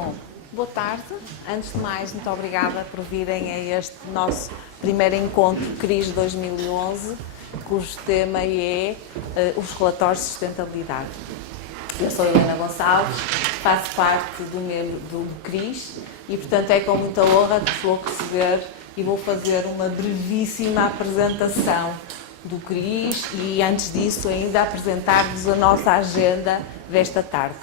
Bom, boa tarde. Antes de mais, muito obrigada por virem a este nosso primeiro encontro CRIS 2011, cujo tema é os relatórios de sustentabilidade. Eu sou Helena Gonçalves, faço parte do CRIS e, portanto, é com muita honra que vou receber e vou fazer uma brevíssima apresentação do CRIS e, antes disso, ainda apresentar-vos a nossa agenda desta tarde.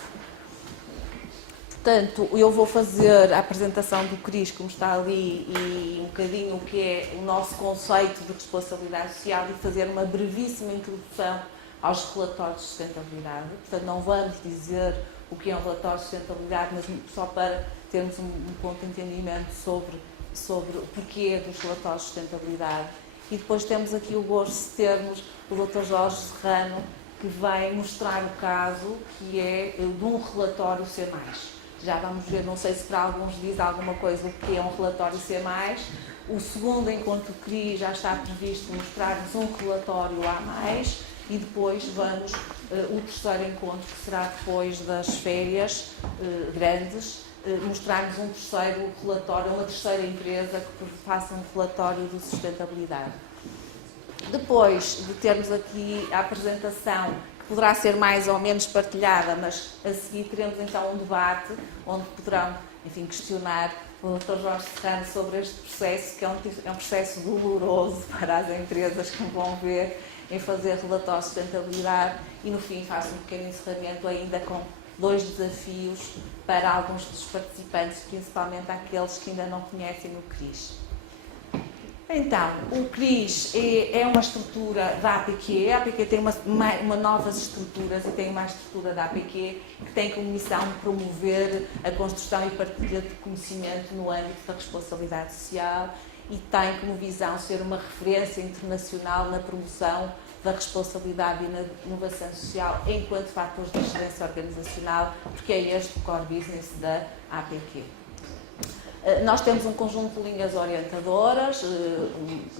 Portanto, eu vou fazer a apresentação do CRIS, como está ali, e um bocadinho o que é o nosso conceito de responsabilidade social e fazer uma brevíssima introdução aos relatórios de sustentabilidade. Portanto, não vamos dizer o que é um relatório de sustentabilidade, mas só para termos um ponto de entendimento sobre o porquê dos relatórios de sustentabilidade. E depois temos aqui o gosto de termos o Dr. Jorge Serrano, que vai mostrar o caso, que é de um relatório C+. Já vamos ver, não sei se para alguns diz alguma coisa o que é um relatório C+. O segundo encontro CRI já está previsto mostrar-nos um relatório A+, e depois vamos, o terceiro encontro, que será depois das férias grandes, mostrar-nos um terceiro relatório, uma terceira empresa que faça um relatório de sustentabilidade. Depois de termos aqui a apresentação, poderá ser mais ou menos partilhada, mas a seguir teremos então um debate onde poderão, enfim, questionar o Dr. Jorge Serrano sobre este processo, que é um processo doloroso para as empresas que vão ver em fazer relatórios de sustentabilidade, e no fim faço um pequeno encerramento ainda com 2 desafios para alguns dos participantes, principalmente aqueles que ainda não conhecem o CRIS. Então, o CRIS é uma estrutura da APQ. A APQ tem uma novas estruturas e tem uma estrutura da APQ que tem como missão promover a construção e partilha de conhecimento no âmbito da responsabilidade social e tem como visão ser uma referência internacional na promoção da responsabilidade e na inovação social enquanto fatores de excelência organizacional, porque é este o core business da APQ. Nós temos um conjunto de linhas orientadoras,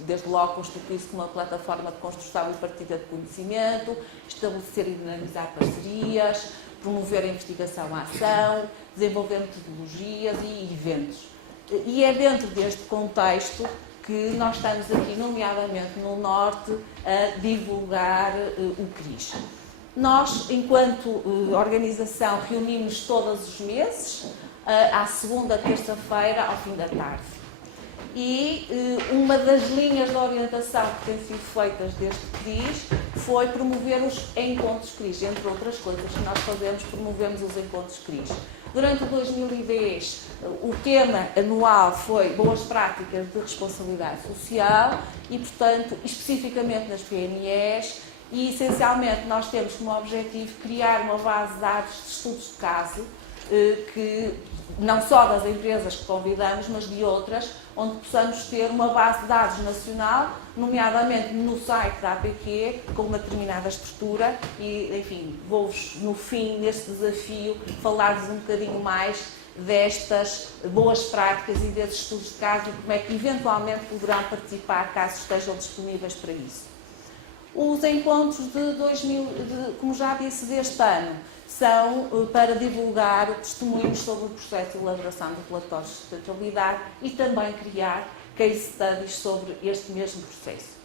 desde logo constituir-se como uma plataforma de construção e partilha de conhecimento, estabelecer e dinamizar parcerias, promover a investigação à ação, desenvolver metodologias e eventos. E é dentro deste contexto que nós estamos aqui, nomeadamente no Norte, a divulgar o CRIS. Nós, enquanto organização, reunimos todos os meses, à segunda terça-feira, ao fim da tarde. E uma das linhas de orientação que têm sido feitas deste CRIS foi promover os encontros CRIS. Entre outras coisas que nós fazemos, promovemos os encontros CRIS. Durante 2010, o tema anual foi Boas Práticas de Responsabilidade Social e, portanto, especificamente nas PMEs, e essencialmente nós temos como objetivo criar uma base de dados de estudos de caso, que não só das empresas que convidamos, mas de outras, onde possamos ter uma base de dados nacional, nomeadamente no site da APQ, com uma determinada estrutura, e, enfim, vou-vos, no fim, neste desafio, falar-vos um bocadinho mais destas boas práticas e desses estudos de caso e como é que, eventualmente, poderão participar, caso estejam disponíveis para isso. Os encontros como já disse, deste ano, são para divulgar testemunhos sobre o processo de elaboração de relatórios de sustentabilidade e também criar case studies sobre este mesmo processo.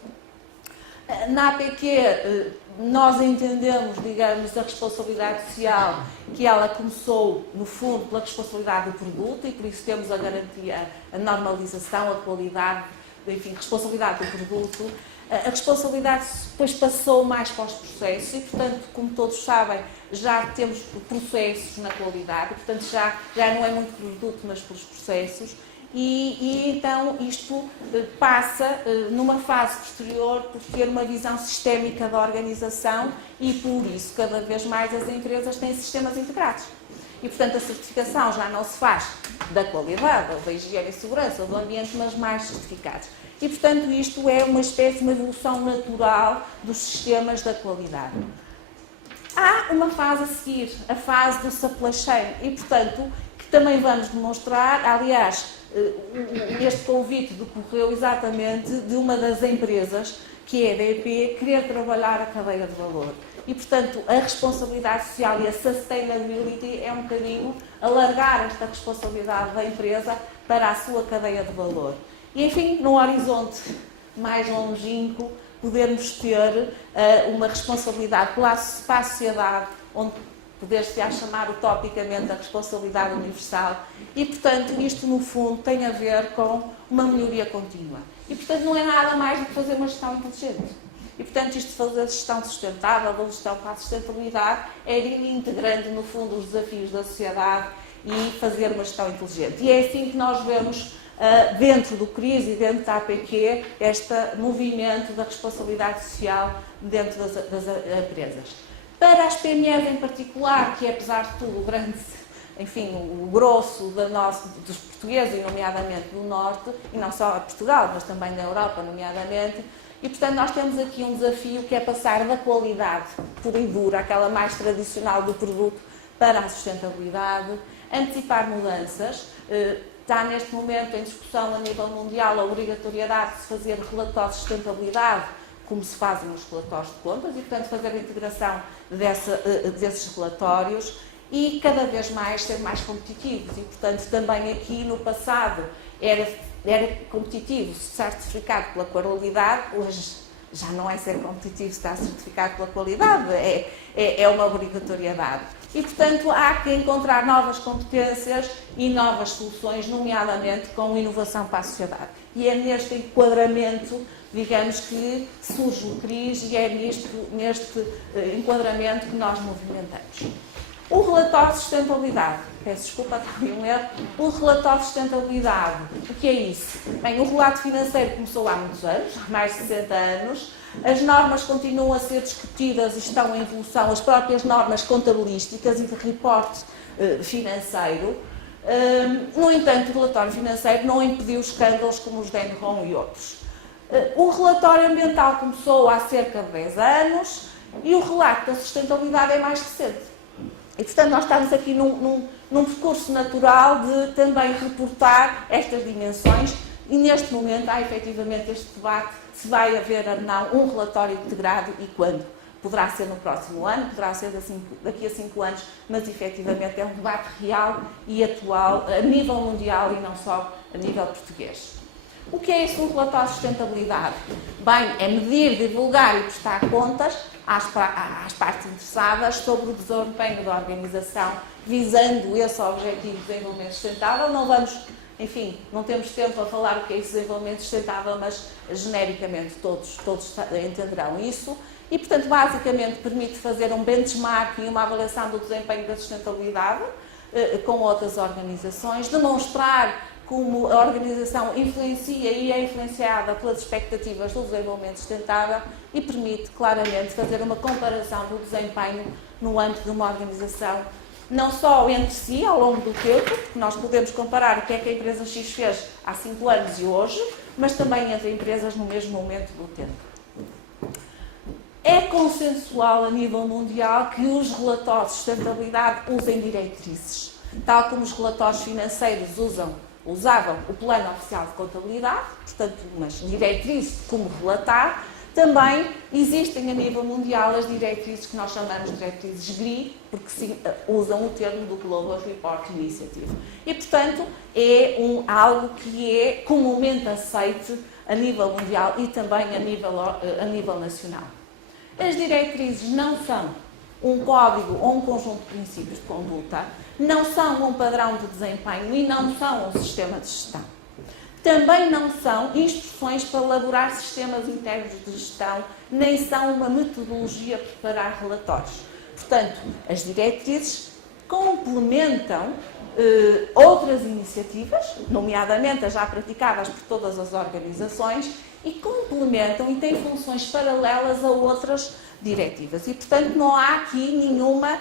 Na APQ, nós entendemos, digamos, a responsabilidade social, que ela começou, no fundo, pela responsabilidade do produto e por isso temos a garantia, a normalização, a qualidade, enfim, responsabilidade do produto. A responsabilidade depois passou mais para os processos e, portanto, como todos sabem, já temos processos na qualidade, portanto, já não é muito produto, mas pelos processos. E então isto passa, numa fase posterior, por ter uma visão sistémica da organização e, por isso, cada vez mais as empresas têm sistemas integrados. E, portanto, a certificação já não se faz da qualidade, ou da higiene e segurança, ou do ambiente, mas mais certificados. E, portanto, isto é uma espécie de uma evolução natural dos sistemas da qualidade. Há uma fase a seguir, a fase do supply chain, e, portanto, que também vamos demonstrar, aliás, este convite decorreu exatamente de uma das empresas, que é a DEP, querer trabalhar a cadeia de valor. e, portanto, a responsabilidade social e a sustainability é um bocadinho alargar esta responsabilidade da empresa para a sua cadeia de valor. E, enfim, no horizonte mais longínquo, podermos ter uma responsabilidade para a sociedade, onde poder-se chamar utopicamente a responsabilidade universal, e, portanto, isto, no fundo, tem a ver com uma melhoria contínua. E, portanto, não é nada mais do que fazer uma gestão inteligente. E, portanto, isto de fazer gestão sustentável, a gestão para a sustentabilidade, é ir integrando, no fundo, os desafios da sociedade e fazer uma gestão inteligente. E é assim que nós vemos, dentro do CRIS e dentro da APQ, este movimento da responsabilidade social dentro das empresas. Para as PMEs em particular, que é, apesar de tudo, o grande, enfim, o grosso dos portugueses, e nomeadamente do Norte, e não só a Portugal, mas também da Europa, nomeadamente, e, portanto, nós temos aqui um desafio que é passar da qualidade pura e dura, aquela mais tradicional do produto, para a sustentabilidade, antecipar mudanças. Está neste momento em discussão a nível mundial a obrigatoriedade de se fazer relatórios de sustentabilidade, como se fazem nos relatórios de contas, e, portanto, fazer a integração desses relatórios e cada vez mais ser mais competitivos. E, portanto, também aqui no passado era competitivo estar certificado pela qualidade, hoje já não é ser competitivo estar certificado pela qualidade, é uma obrigatoriedade. E, portanto, há que encontrar novas competências e novas soluções, nomeadamente com inovação para a sociedade. E é neste enquadramento, digamos, que surge o CRIS, e é neste enquadramento que nós movimentamos. O relatório de sustentabilidade, peço desculpa, está ali um erro. O relatório de sustentabilidade, o que é isso? Bem, o relato financeiro começou há muitos anos, há mais de 60 anos. As normas continuam a ser discutidas e estão em evolução, as próprias normas contabilísticas e de reporte financeiro. No entanto, o relatório financeiro não impediu escândalos como os da Enron e outros. O relatório ambiental começou há cerca de 10 anos e o relato da sustentabilidade é mais recente. E, portanto, nós estamos aqui num percurso natural de também reportar estas dimensões, e neste momento há efetivamente este debate se vai haver ou não um relatório integrado e quando. Poderá ser no próximo ano, poderá ser daqui a 5 anos, mas efetivamente é um debate real e atual a nível mundial e não só a nível português. O que é isso, um relatório de sustentabilidade? Bem, é medir, divulgar e prestar contas às partes interessadas sobre o desempenho da organização, visando esse objetivo de desenvolvimento sustentável. Não vamos, enfim, não temos tempo a falar o que é esse desenvolvimento sustentável, mas genericamente todos entenderão isso. E, portanto, basicamente permite fazer um benchmark e uma avaliação do desempenho da sustentabilidade com outras organizações, demonstrar como a organização influencia e é influenciada pelas expectativas do desenvolvimento sustentável e permite claramente fazer uma comparação do desempenho no âmbito de uma organização, não só entre si ao longo do tempo, porque nós podemos comparar o que é que a empresa X fez há 5 anos e hoje, mas também entre empresas no mesmo momento do tempo. É consensual a nível mundial que os relatórios de sustentabilidade usem diretrizes, tal como os relatórios financeiros usavam o Plano Oficial de Contabilidade, portanto, umas diretrizes de como relatar. Também existem a nível mundial as diretrizes que nós chamamos de diretrizes GRI, porque usam o termo do Global Report Initiative. E, portanto, é algo que é comumente aceite a nível mundial e também a nível nacional. As diretrizes não são um código ou um conjunto de princípios de conduta, não são um padrão de desempenho e não são um sistema de gestão. Também não são instruções para elaborar sistemas internos de gestão, nem são uma metodologia para preparar relatórios. Portanto, as diretrizes complementam outras iniciativas, nomeadamente as já praticadas por todas as organizações, e complementam e têm funções paralelas a outras diretivas. E, portanto, não há aqui nenhuma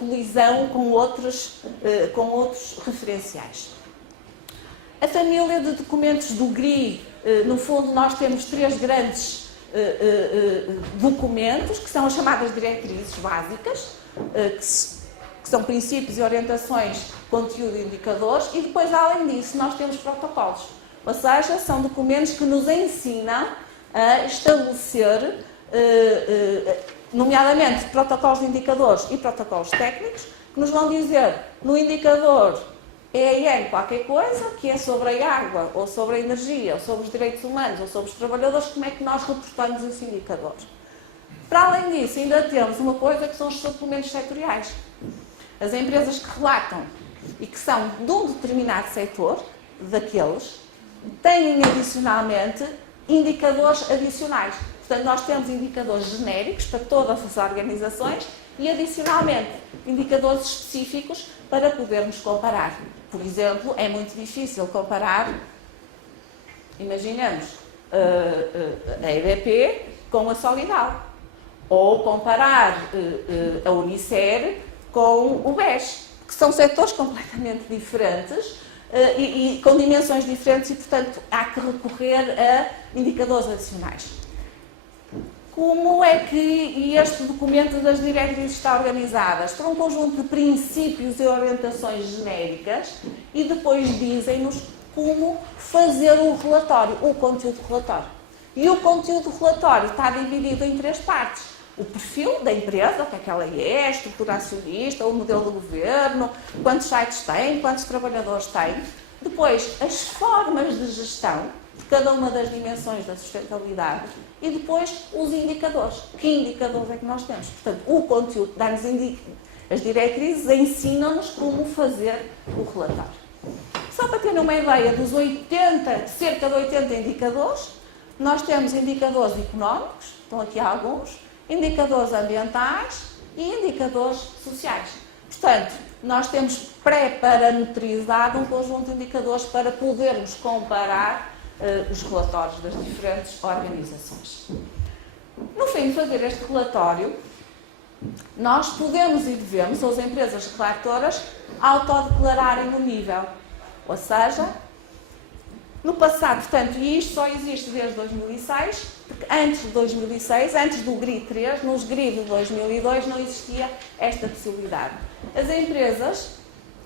colisão com outros referenciais. A família de documentos do GRI, no fundo, nós temos 3 grandes documentos, que são as chamadas diretrizes básicas, que são princípios e orientações, conteúdo e indicadores, e depois, além disso, nós temos protocolos. Ou seja, são documentos que nos ensinam a estabelecer nomeadamente protocolos de indicadores e protocolos técnicos, que nos vão dizer, no indicador EIN qualquer coisa, que é sobre a água, ou sobre a energia, ou sobre os direitos humanos, ou sobre os trabalhadores, como é que nós reportamos esse indicador. Para além disso, ainda temos uma coisa que são os suplementos setoriais. As empresas que relatam e que são de um determinado setor, daqueles, têm adicionalmente indicadores adicionais. Portanto, nós temos indicadores genéricos para todas as organizações e, adicionalmente, indicadores específicos para podermos comparar. Por exemplo, é muito difícil comparar, imaginemos, a EDP com a Solidal, ou comparar a Unicer com o BES, que são setores completamente diferentes e com dimensões diferentes e, portanto, há que recorrer a indicadores adicionais. Como é que este documento das diretrizes está organizado? Por um conjunto de princípios e orientações genéricas e depois dizem-nos como fazer o relatório, o conteúdo do relatório. E o conteúdo do relatório está dividido em 3 partes. O perfil da empresa, o que é que ela é, a estrutura acionista, o modelo de governo, quantos sites tem, quantos trabalhadores tem. Depois, as formas de gestão de cada uma das dimensões da sustentabilidade e depois os indicadores. Que indicadores é que nós temos? Portanto, o conteúdo dá-nos as diretrizes, ensinam-nos como fazer o relatório. Só para terem uma ideia dos cerca de 80 indicadores, nós temos indicadores económicos, estão aqui alguns, indicadores ambientais e indicadores sociais. Portanto, nós temos pré-parametrizado um conjunto de indicadores para podermos comparar os relatórios das diferentes organizações. No fim de fazer este relatório, nós podemos e devemos, ou as empresas relatoras, autodeclararem o nível. Ou seja, no passado, portanto, e isto só existe desde 2006, porque antes de 2006, antes do GRI 3, nos GRI de 2002, não existia esta possibilidade. As empresas,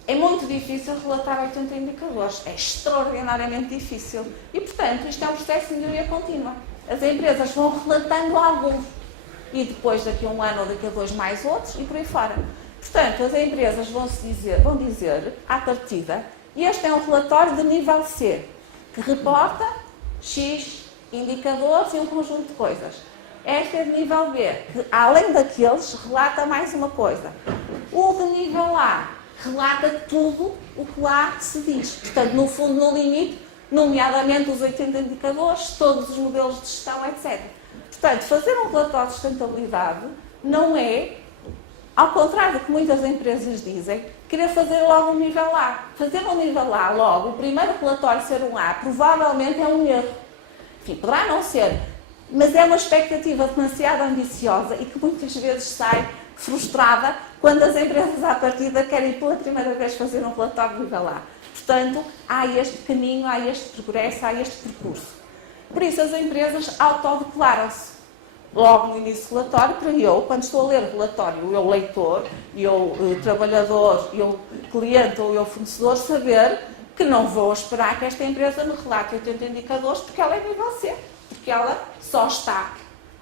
é muito difícil relatar 80 indicadores, é extraordinariamente difícil. E, portanto, isto é um processo de melhoria contínua. As empresas vão relatando alguns, e depois, daqui a um ano ou daqui a 2, mais outros, e por aí fora. Portanto, as empresas vão dizer, à partida, este é um relatório de nível C, que reporta X indicadores e um conjunto de coisas. Este é de nível B, que além daqueles, relata mais uma coisa. O de nível A relata tudo o que lá se diz. Portanto, no fundo, no limite, nomeadamente os 80 indicadores, todos os modelos de gestão, etc. Portanto, fazer um relatório de sustentabilidade não é, ao contrário do que muitas empresas dizem, querer fazer logo um nível A. Fazer um nível A logo, o primeiro relatório ser um A, provavelmente é um erro. Enfim, poderá não ser, mas é uma expectativa demasiado ambiciosa e que muitas vezes sai frustrada quando as empresas à partida querem pela primeira vez fazer um relatório de nível A. Portanto, há este caminho, há este progresso, há este percurso. Por isso, as empresas autodeclaram-se. Logo no início do relatório, para eu, quando estou a ler o relatório, eu leitor, eu trabalhador, eu cliente ou eu fornecedor, saber que não vou esperar que esta empresa me relate 80 indicadores porque ela é nível C, porque ela só está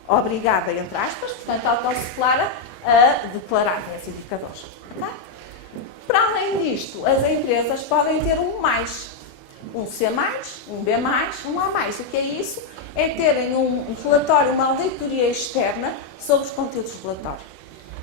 obrigada, entre aspas, portanto, autodeclara a declarar esses indicadores. Tá? Para além disto, as empresas podem ter um mais, um C+, um B+, um A+. O que é isso? É terem um relatório, uma auditoria externa sobre os conteúdos do relatório.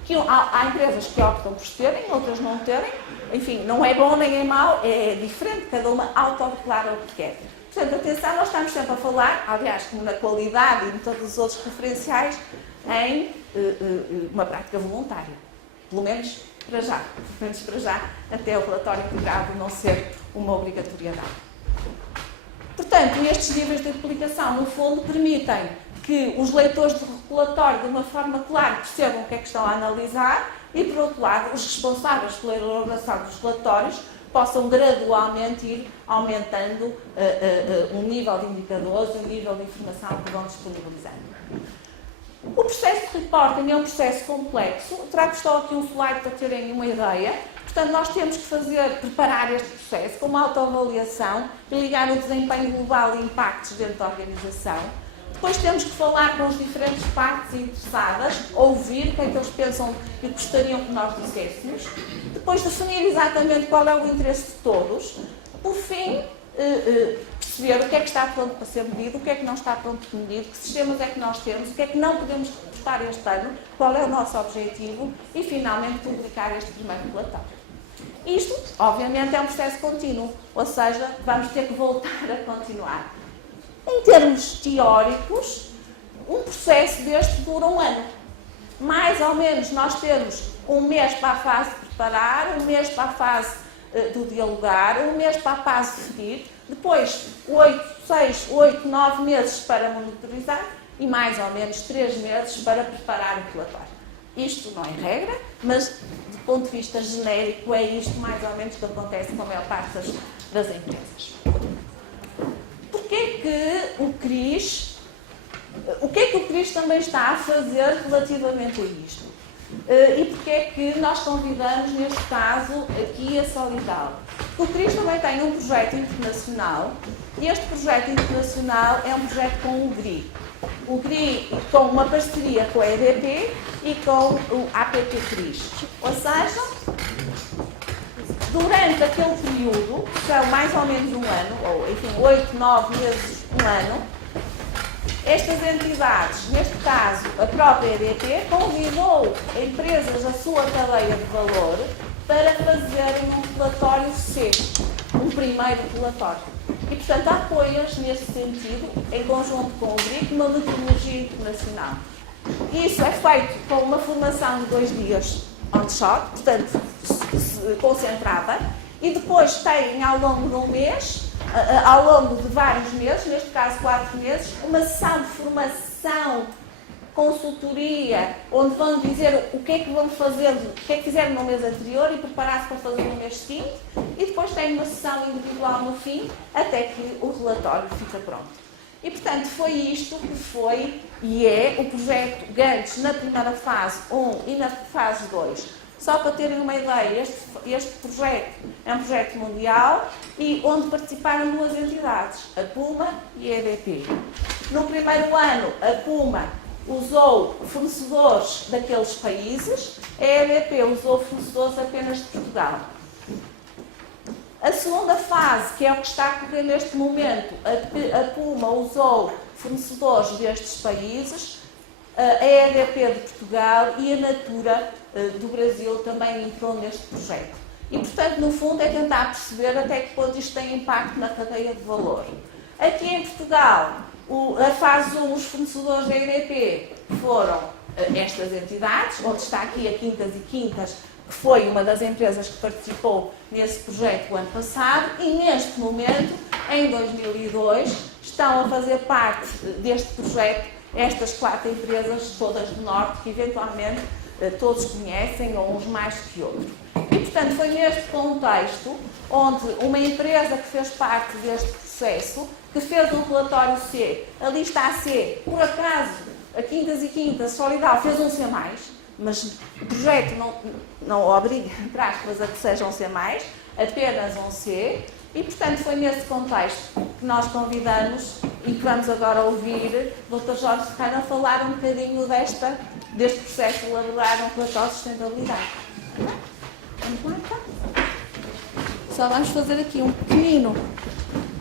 Que há empresas que optam por terem, outras não terem. Enfim, não é bom nem é mau, é diferente, cada uma autodeclara o que quer. Portanto, atenção, nós estamos sempre a falar, aliás, como na qualidade e em todos os outros referenciais, em uma prática voluntária. Pelo menos para já, até o relatório integrado não ser uma obrigatoriedade. Portanto, estes níveis de aplicação, no fundo, permitem que os leitores do relatório, de uma forma clara, percebam o que é que estão a analisar e, por outro lado, os responsáveis pela elaboração dos relatórios possam gradualmente ir aumentando o nível de indicadores e o nível de informação que vão disponibilizando. O processo de reporting é um processo complexo. Trago só aqui um slide para terem uma ideia. Portanto, nós temos que preparar este processo com uma autoavaliação e ligar o desempenho global e impactos dentro da organização. Depois temos que falar com as diferentes partes interessadas, ouvir o que é que eles pensam e gostariam que nós disséssemos. Depois definir exatamente qual é o interesse de todos. Por fim, perceber o que é que está pronto para ser medido, o que é que não está pronto para medir, que sistemas é que nós temos, o que é que não podemos reportar este ano, qual é o nosso objetivo e, finalmente, publicar este primeiro relatório. Isto, obviamente, é um processo contínuo, ou seja, vamos ter que voltar a continuar. Em termos teóricos, um processo deste dura um ano. Mais ou menos, nós temos um mês para a fase de preparar, um mês para a fase do dialogar, um mês para a fase de definir, depois 6, 8, 9 meses para monitorizar e mais ou menos 3 meses para preparar o relatório. Isto não é regra, mas do ponto de vista genérico é isto mais ou menos que acontece com a maior parte das empresas. Porquê que o CRIS, o que é que o CRIS também está a fazer relativamente a isto? E porquê é que nós convidamos, neste caso, aqui a Solidal? O CRIS também tem um projeto internacional e este projeto internacional é um projeto com o GRI. O GRI com uma parceria com a EDP e com o APP CRIS. Ou seja, durante aquele período, que são mais ou menos um ano, ou enfim, 8, 9 meses, um ano, estas entidades, neste caso a própria EDP, convidou empresas da sua cadeia de valor para fazerem um relatório C, um primeiro relatório. E, portanto, apoia-os nesse sentido, em conjunto com o GRIC, uma metodologia internacional. Isso é feito com uma formação de 2 dias on-shore, portanto, concentrada, e depois tem, ao longo de um mês, ao longo de vários meses, neste caso 4 meses, uma sessão de formação, consultoria, onde vão dizer o que é que vão fazer, o que é que fizeram no mês anterior e preparar-se para fazer no mês seguinte, e depois tem uma sessão individual no fim, até que o relatório fica pronto. E, portanto, foi isto que foi e é o projeto GANTS na primeira fase 1 e na fase 2. Só para terem uma ideia, este projeto é um projeto mundial e onde participaram 2 entidades, a PUMA e a EDP. No primeiro ano, a PUMA usou fornecedores daqueles países, a EDP usou fornecedores apenas de Portugal. A segunda fase, que é o que está a ocorrer neste momento, a PUMA usou fornecedores destes países, a EDP de Portugal e a Natura do Brasil também entrou neste projeto. E, portanto, no fundo, é tentar perceber até que ponto isto tem impacto na cadeia de valor. Aqui em Portugal, a fase 1, os fornecedores da EDP foram estas entidades, onde está aqui a Quintas e Quintas, que foi uma das empresas que participou nesse projeto o ano passado, e neste momento, em 2002, estão a fazer parte deste projeto estas 4 empresas, todas do Norte, que eventualmente todos conhecem, ou uns mais que outros. E, portanto, foi neste contexto onde uma empresa que fez parte deste processo, que fez um relatório C, a lista AC, por acaso, a Quintas e Quintas, Solidal, fez um C+, mas o projeto não obriga, entre aspas, a que seja um C+, apenas um C, e, portanto, foi nesse contexto que nós convidamos e que vamos agora ouvir o Dr. Jorge Ferreira falar um bocadinho deste processo de elaborar um relatório de sustentabilidade. Vamos lá, então? Só vamos fazer aqui um pequenino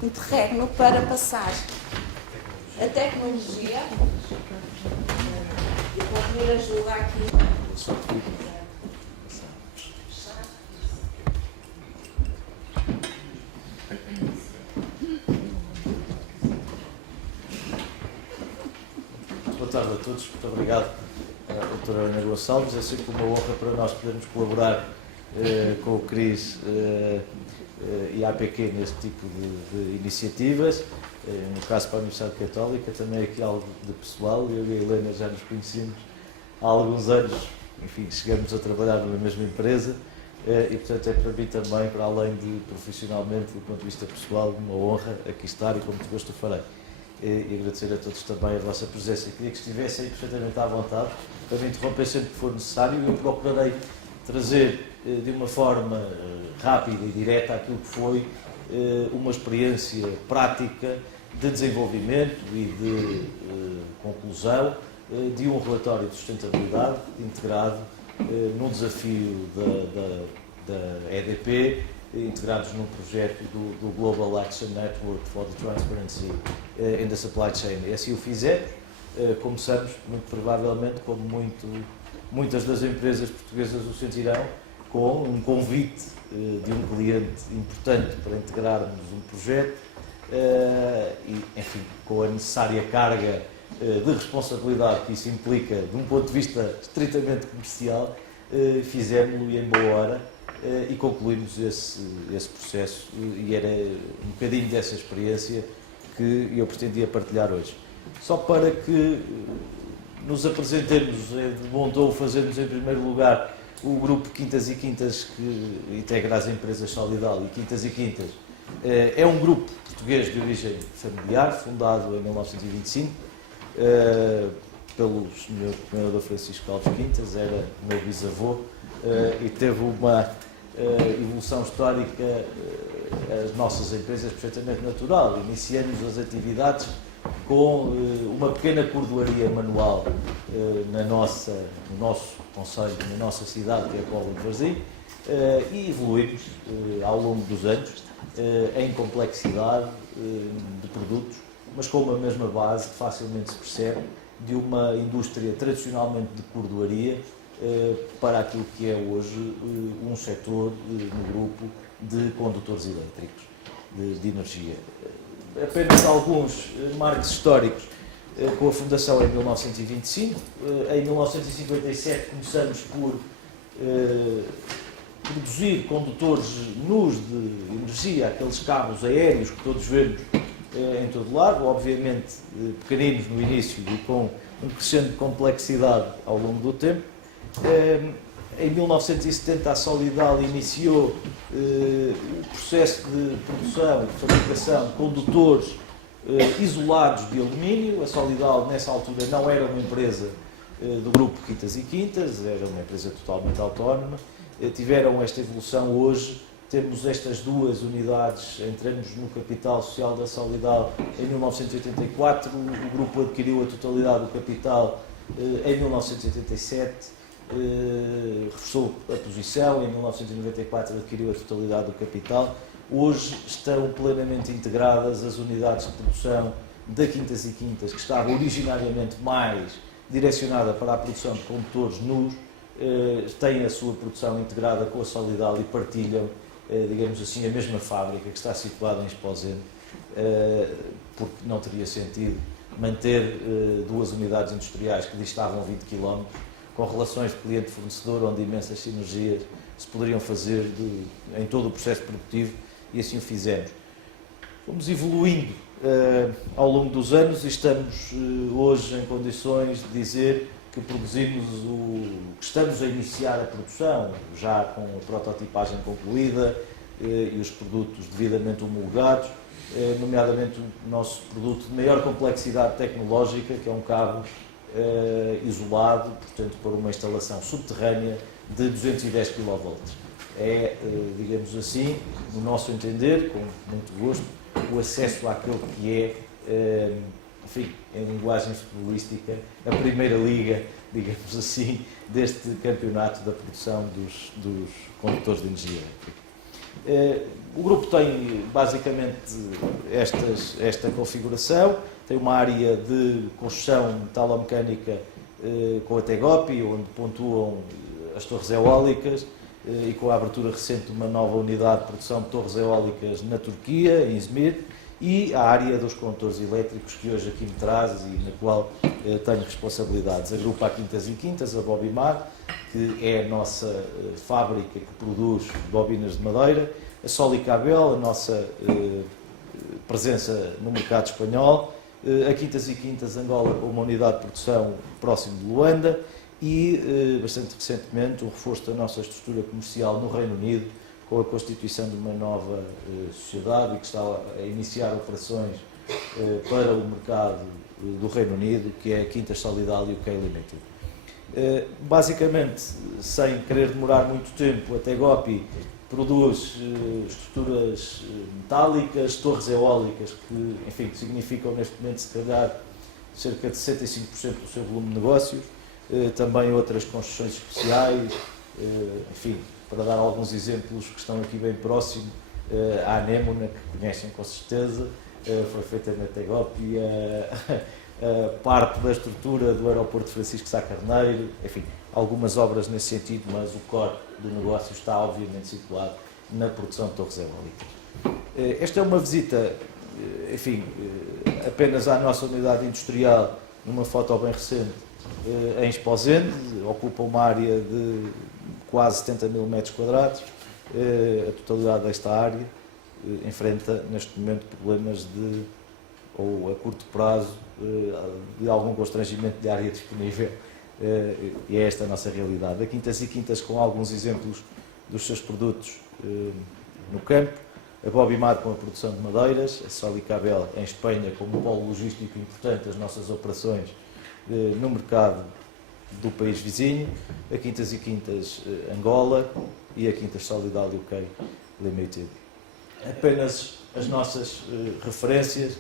interregno para passar a tecnologia. Eu vou pedir ajuda aqui. Boa tarde a todos, muito obrigado, doutora Ana Gonçalves. É sempre uma honra para nós podermos colaborar com o CRIS e a APQ neste tipo de iniciativas. No caso para a Universidade Católica, também aqui algo de pessoal. Eu e a Helena já nos conhecemos há alguns anos, enfim, chegamos a trabalhar na mesma empresa e, portanto, é para mim também, para além de profissionalmente, do ponto de vista pessoal, uma honra aqui estar e com muito gosto o farei. E agradecer a todos também a vossa presença. Queria que estivessem perfeitamente à vontade para me interromper sempre que for necessário. Eu procurarei trazer de uma forma rápida e direta aquilo que foi uma experiência prática de desenvolvimento e de conclusão de um relatório de sustentabilidade integrado num desafio da EDP, integrados num projeto do Global Action Network for the Transparency in the Supply Chain. E assim o fizemos. Começamos, muito provavelmente, como muitas das empresas portuguesas o sentirão, com um convite de um cliente importante para integrarmos um projeto e, enfim, com a necessária carga de responsabilidade que isso implica, de um ponto de vista estritamente comercial, fizemos-lo em boa hora e concluímos esse processo, e era um bocadinho dessa experiência que eu pretendia partilhar hoje. Só para que nos apresentemos, de bom tom, fazermos em primeiro lugar o grupo Quintas e Quintas, que integra as empresas Solidal, e Quintas e Quintas é um grupo português de origem familiar, fundado em 1925 pelo Sr. Comendador Francisco Alves Quintas, era meu bisavô, e teve uma evolução histórica, as nossas empresas, perfeitamente natural. Iniciamos as atividades com uma pequena cordoaria manual no nosso concelho, na nossa cidade, que é a Póvoa de Varzim, e evoluímos ao longo dos anos em complexidade de produtos, mas com uma mesma base que facilmente se percebe de uma indústria tradicionalmente de cordoaria para aquilo que é hoje um setor no grupo de condutores elétricos de energia. Apenas alguns marcos históricos, com a fundação em 1925. Em 1957 começamos por produzir condutores nus de energia, aqueles cabos aéreos que todos vemos em todo lado, obviamente pequeninos no início e com um crescente de complexidade ao longo do tempo. Em 1970 a Solidal iniciou o processo de produção e de fabricação de condutores isolados de alumínio. A Solidal nessa altura não era uma empresa do grupo Quintas e Quintas, era uma empresa totalmente autónoma. Tiveram esta evolução. Hoje temos estas duas unidades, entramos no capital social da Solidal em 1984, o grupo adquiriu a totalidade do capital em 1987, reforçou a posição, em 1994 adquiriu a totalidade do capital. Hoje estão plenamente integradas as unidades de produção da Quintas e Quintas, que estava originariamente mais direcionada para a produção de condutores nus, têm a sua produção integrada com a Solidal e partilham, digamos assim, a mesma fábrica, que está situada em Esposende, porque não teria sentido manter duas unidades industriais que distavam 20 km, com relações de cliente-fornecedor, onde imensas sinergias se poderiam fazer em todo o processo produtivo, e assim o fizemos. Fomos evoluindo ao longo dos anos e estamos hoje em condições de dizer que produzimos que estamos a iniciar a produção, já com a prototipagem concluída e os produtos devidamente homologados, nomeadamente o nosso produto de maior complexidade tecnológica, que é um cabo isolado, portanto, para uma instalação subterrânea de 210 kV. É, digamos assim, no nosso entender, com muito gosto, o acesso àquele que é, enfim, em linguagem futebolística, a primeira liga, digamos assim, deste campeonato da produção dos condutores de energia elétrica. O grupo tem basicamente esta configuração, tem uma área de construção metalomecânica com a Tegopi, onde pontuam as torres eólicas, e com a abertura recente de uma nova unidade de produção de torres eólicas na Turquia, em Izmir, e a área dos condutores elétricos, que hoje aqui me traz e na qual tenho responsabilidades. Agrupa a Quintas e Quintas, a Bobimar, que é a nossa fábrica que produz bobinas de madeira, a Solicabel, a nossa presença no mercado espanhol, a Quintas e Quintas Angola, uma unidade de produção próximo de Luanda, e, bastante recentemente, o reforço da nossa estrutura comercial no Reino Unido, com a constituição de uma nova sociedade e que está a iniciar operações para o mercado do Reino Unido, que é a Quintas Solidal e o UK Limited. Basicamente, sem querer demorar muito tempo, a Tegopi produz estruturas metálicas, torres eólicas, que, enfim, significam neste momento, se calhar, cerca de 65% do seu volume de negócios, também outras construções especiais, enfim, para dar alguns exemplos que estão aqui bem próximo, a Anémona, que conhecem com certeza, foi feita na Tegópia, parte da estrutura do aeroporto Francisco Sá Carneiro, enfim, algumas obras nesse sentido, mas o core do negócio está obviamente situado na produção de torres eólicas. Esta é uma visita, enfim, apenas à nossa unidade industrial, numa foto bem recente, em Esposende, ocupa uma área de quase 70 mil metros quadrados, a totalidade desta área enfrenta neste momento problemas ou a curto prazo, de algum constrangimento de área disponível, e é esta a nossa realidade. A Quintas e Quintas, com alguns exemplos dos seus produtos no campo, a Bobimar com a produção de madeiras, a Solicabel em Espanha como um polo logístico importante, as nossas operações no mercado do país vizinho, a Quintas e Quintas Angola e a Quintas Solidal UK Limited. Apenas as nossas referências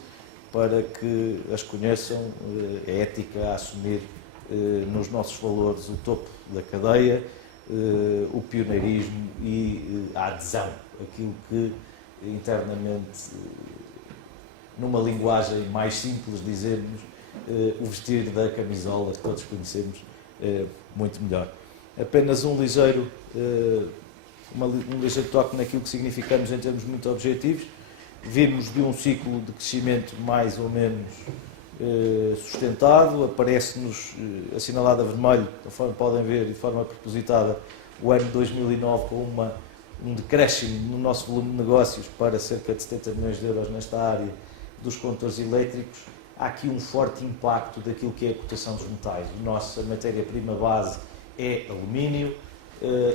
para que as conheçam, a ética a assumir nos nossos valores o topo da cadeia, o pioneirismo e a adesão, aquilo que internamente, numa linguagem mais simples, dizemos, o vestir da camisola que todos conhecemos muito melhor. Apenas um ligeiro toque naquilo que significamos em termos muito objetivos. Vimos de um ciclo de crescimento mais ou menos sustentado, aparece-nos assinalado a vermelho, conforme podem ver, de forma propositada, o ano 2009 com um decréscimo no nosso volume de negócios para cerca de 70 milhões de euros nesta área dos condutores elétricos. Há aqui um forte impacto daquilo que é a cotação dos metais. A nossa matéria-prima base é alumínio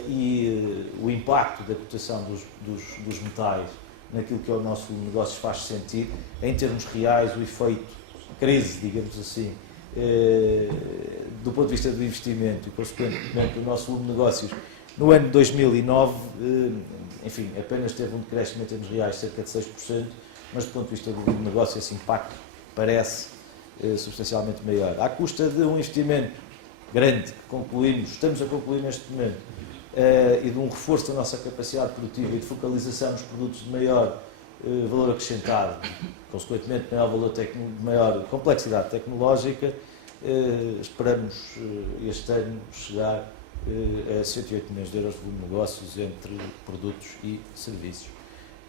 e o impacto da cotação dos metais naquilo que é o nosso volume de negócios faz sentir, em termos reais, o efeito crise, digamos assim, do ponto de vista do investimento e, consequentemente, do nosso volume de negócios. No ano de 2009, enfim, apenas teve um decréscimo em termos reais de cerca de 6%, mas do ponto de vista do volume de negócio, esse impacto parece substancialmente maior. À custa de um investimento grande que estamos a concluir neste momento, e de um reforço da nossa capacidade produtiva e de focalização nos produtos de maior valor acrescentado, consequentemente maior complexidade tecnológica, esperamos este ano chegar a 108 milhões de euros de volume de negócios entre produtos e serviços.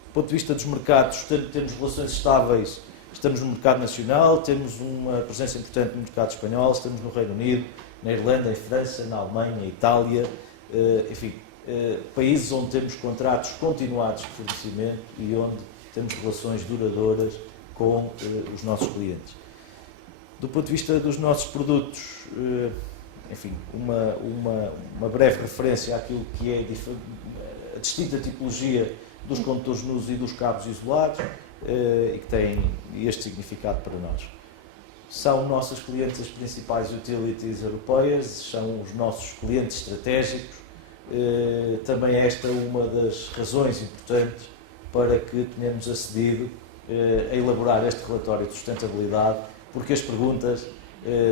Do ponto de vista dos mercados, temos relações estáveis, estamos no mercado nacional, temos uma presença importante no mercado espanhol, estamos no Reino Unido, na Irlanda, em França, na Alemanha, Itália, enfim, países onde temos contratos continuados de fornecimento e onde temos relações duradouras com os nossos clientes. Do ponto de vista dos nossos produtos, enfim, uma breve referência àquilo que é a distinta tipologia dos condutores nus e dos cabos isolados, e que tem este significado para nós. São nossos clientes as principais utilities europeias, são os nossos clientes estratégicos. Também esta é uma das razões importantes para que tenhamos acedido a elaborar este relatório de sustentabilidade, porque as perguntas,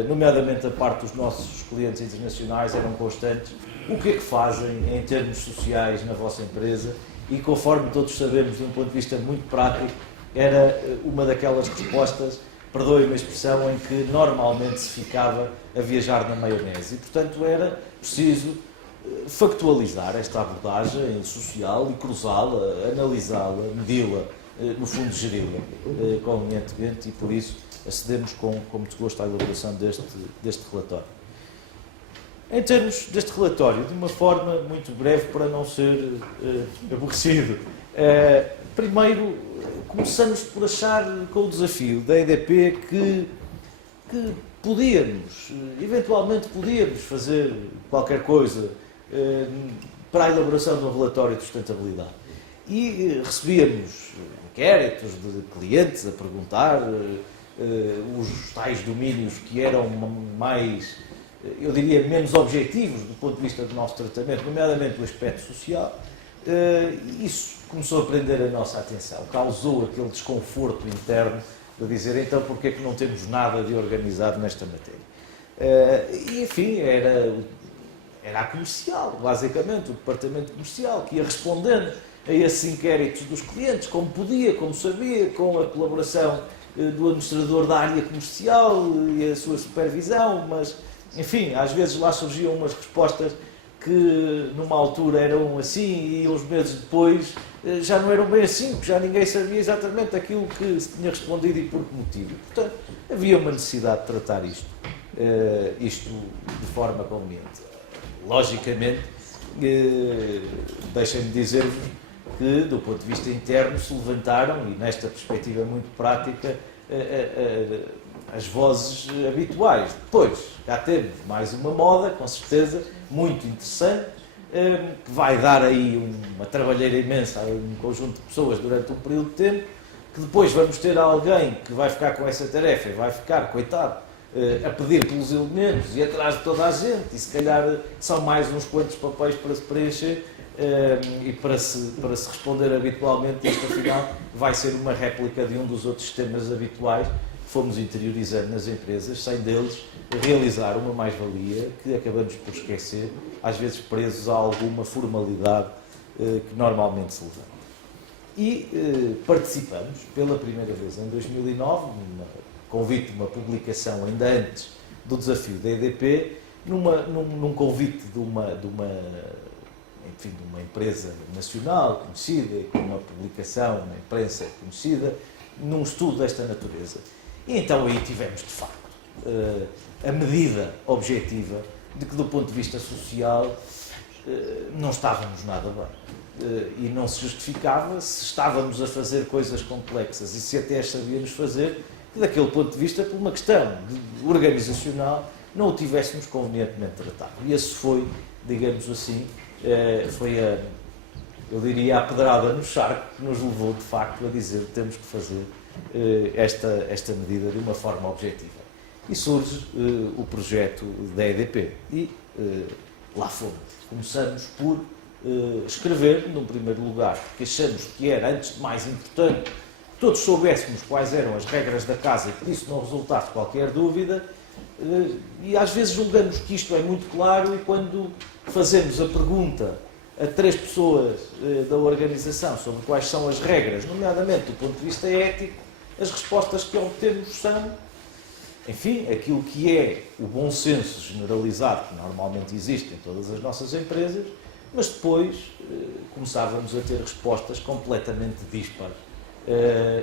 nomeadamente da parte dos nossos clientes internacionais, eram constantes. O que é que fazem em termos sociais na vossa empresa? E conforme todos sabemos, de um ponto de vista muito prático, era uma daquelas respostas, perdoe-me a expressão, em que normalmente se ficava a viajar na maionese. E, portanto, era preciso factualizar esta abordagem social e cruzá-la, analisá-la, medi-la, no fundo geri-la convenientemente, e por isso acedemos com muito gosto à elaboração deste relatório. Em termos deste relatório, de uma forma muito breve para não ser aborrecido, primeiro começamos por achar com o desafio da EDP que eventualmente podíamos fazer qualquer coisa para a elaboração de um relatório de sustentabilidade. E recebíamos inquéritos de clientes a perguntar os tais domínios que eram mais, eu diria, menos objetivos do ponto de vista do nosso tratamento, nomeadamente o aspecto social, Isso começou a prender a nossa atenção, causou aquele desconforto interno de dizer, então, porquê é que não temos nada de organizado nesta matéria? E, enfim, era a comercial, basicamente, o departamento comercial, que ia respondendo a esses inquéritos dos clientes, como podia, como sabia, com a colaboração do administrador da área comercial e a sua supervisão, mas, enfim, às vezes lá surgiam umas respostas que numa altura eram assim e uns meses depois já não eram bem assim, porque já ninguém sabia exatamente aquilo que se tinha respondido e por que motivo. Portanto, havia uma necessidade de tratar isto de forma conveniente. Logicamente, deixem-me dizer-vos que, do ponto de vista interno, se levantaram, e nesta perspectiva muito prática, as vozes habituais. Depois, cá temos mais uma moda, com certeza, muito interessante, que vai dar aí uma trabalheira imensa a um conjunto de pessoas durante um período de tempo, que depois vamos ter alguém que vai ficar com essa tarefa e vai ficar, coitado, a pedir pelos elementos e atrás de toda a gente, e se calhar são mais uns quantos papéis para se preencher, e para se responder habitualmente, isto afinal vai ser uma réplica de um dos outros sistemas habituais que fomos interiorizando nas empresas, sem deles realizar uma mais-valia que acabamos por esquecer, às vezes presos a alguma formalidade que normalmente se levanta. E participamos pela primeira vez em 2009, convite de uma publicação ainda antes do desafio da EDP, num convite de uma empresa nacional conhecida, com uma publicação na imprensa conhecida, num estudo desta natureza. E então aí tivemos, de facto, a medida objetiva de que, do ponto de vista social, não estávamos nada bem. E não se justificava se estávamos a fazer coisas complexas e se até as sabíamos fazer, que daquele ponto de vista, por uma questão organizacional, não o tivéssemos convenientemente tratado. E esse foi, digamos assim, eu diria, a pedrada no charco que nos levou, de facto, a dizer que temos que fazer esta medida de uma forma objetiva. E surge o projeto da EDP. E lá fomos. Começamos por escrever, num primeiro lugar, porque achamos que era, antes de mais, importante que todos soubéssemos quais eram as regras da casa e que disso não resultasse qualquer dúvida, e às vezes julgamos que isto é muito claro e quando fazemos a pergunta a 3 pessoas da organização sobre quais são as regras, nomeadamente do ponto de vista ético, as respostas que obtemos são, enfim, aquilo que é o bom senso generalizado que normalmente existe em todas as nossas empresas, mas depois começávamos a ter respostas completamente dispares.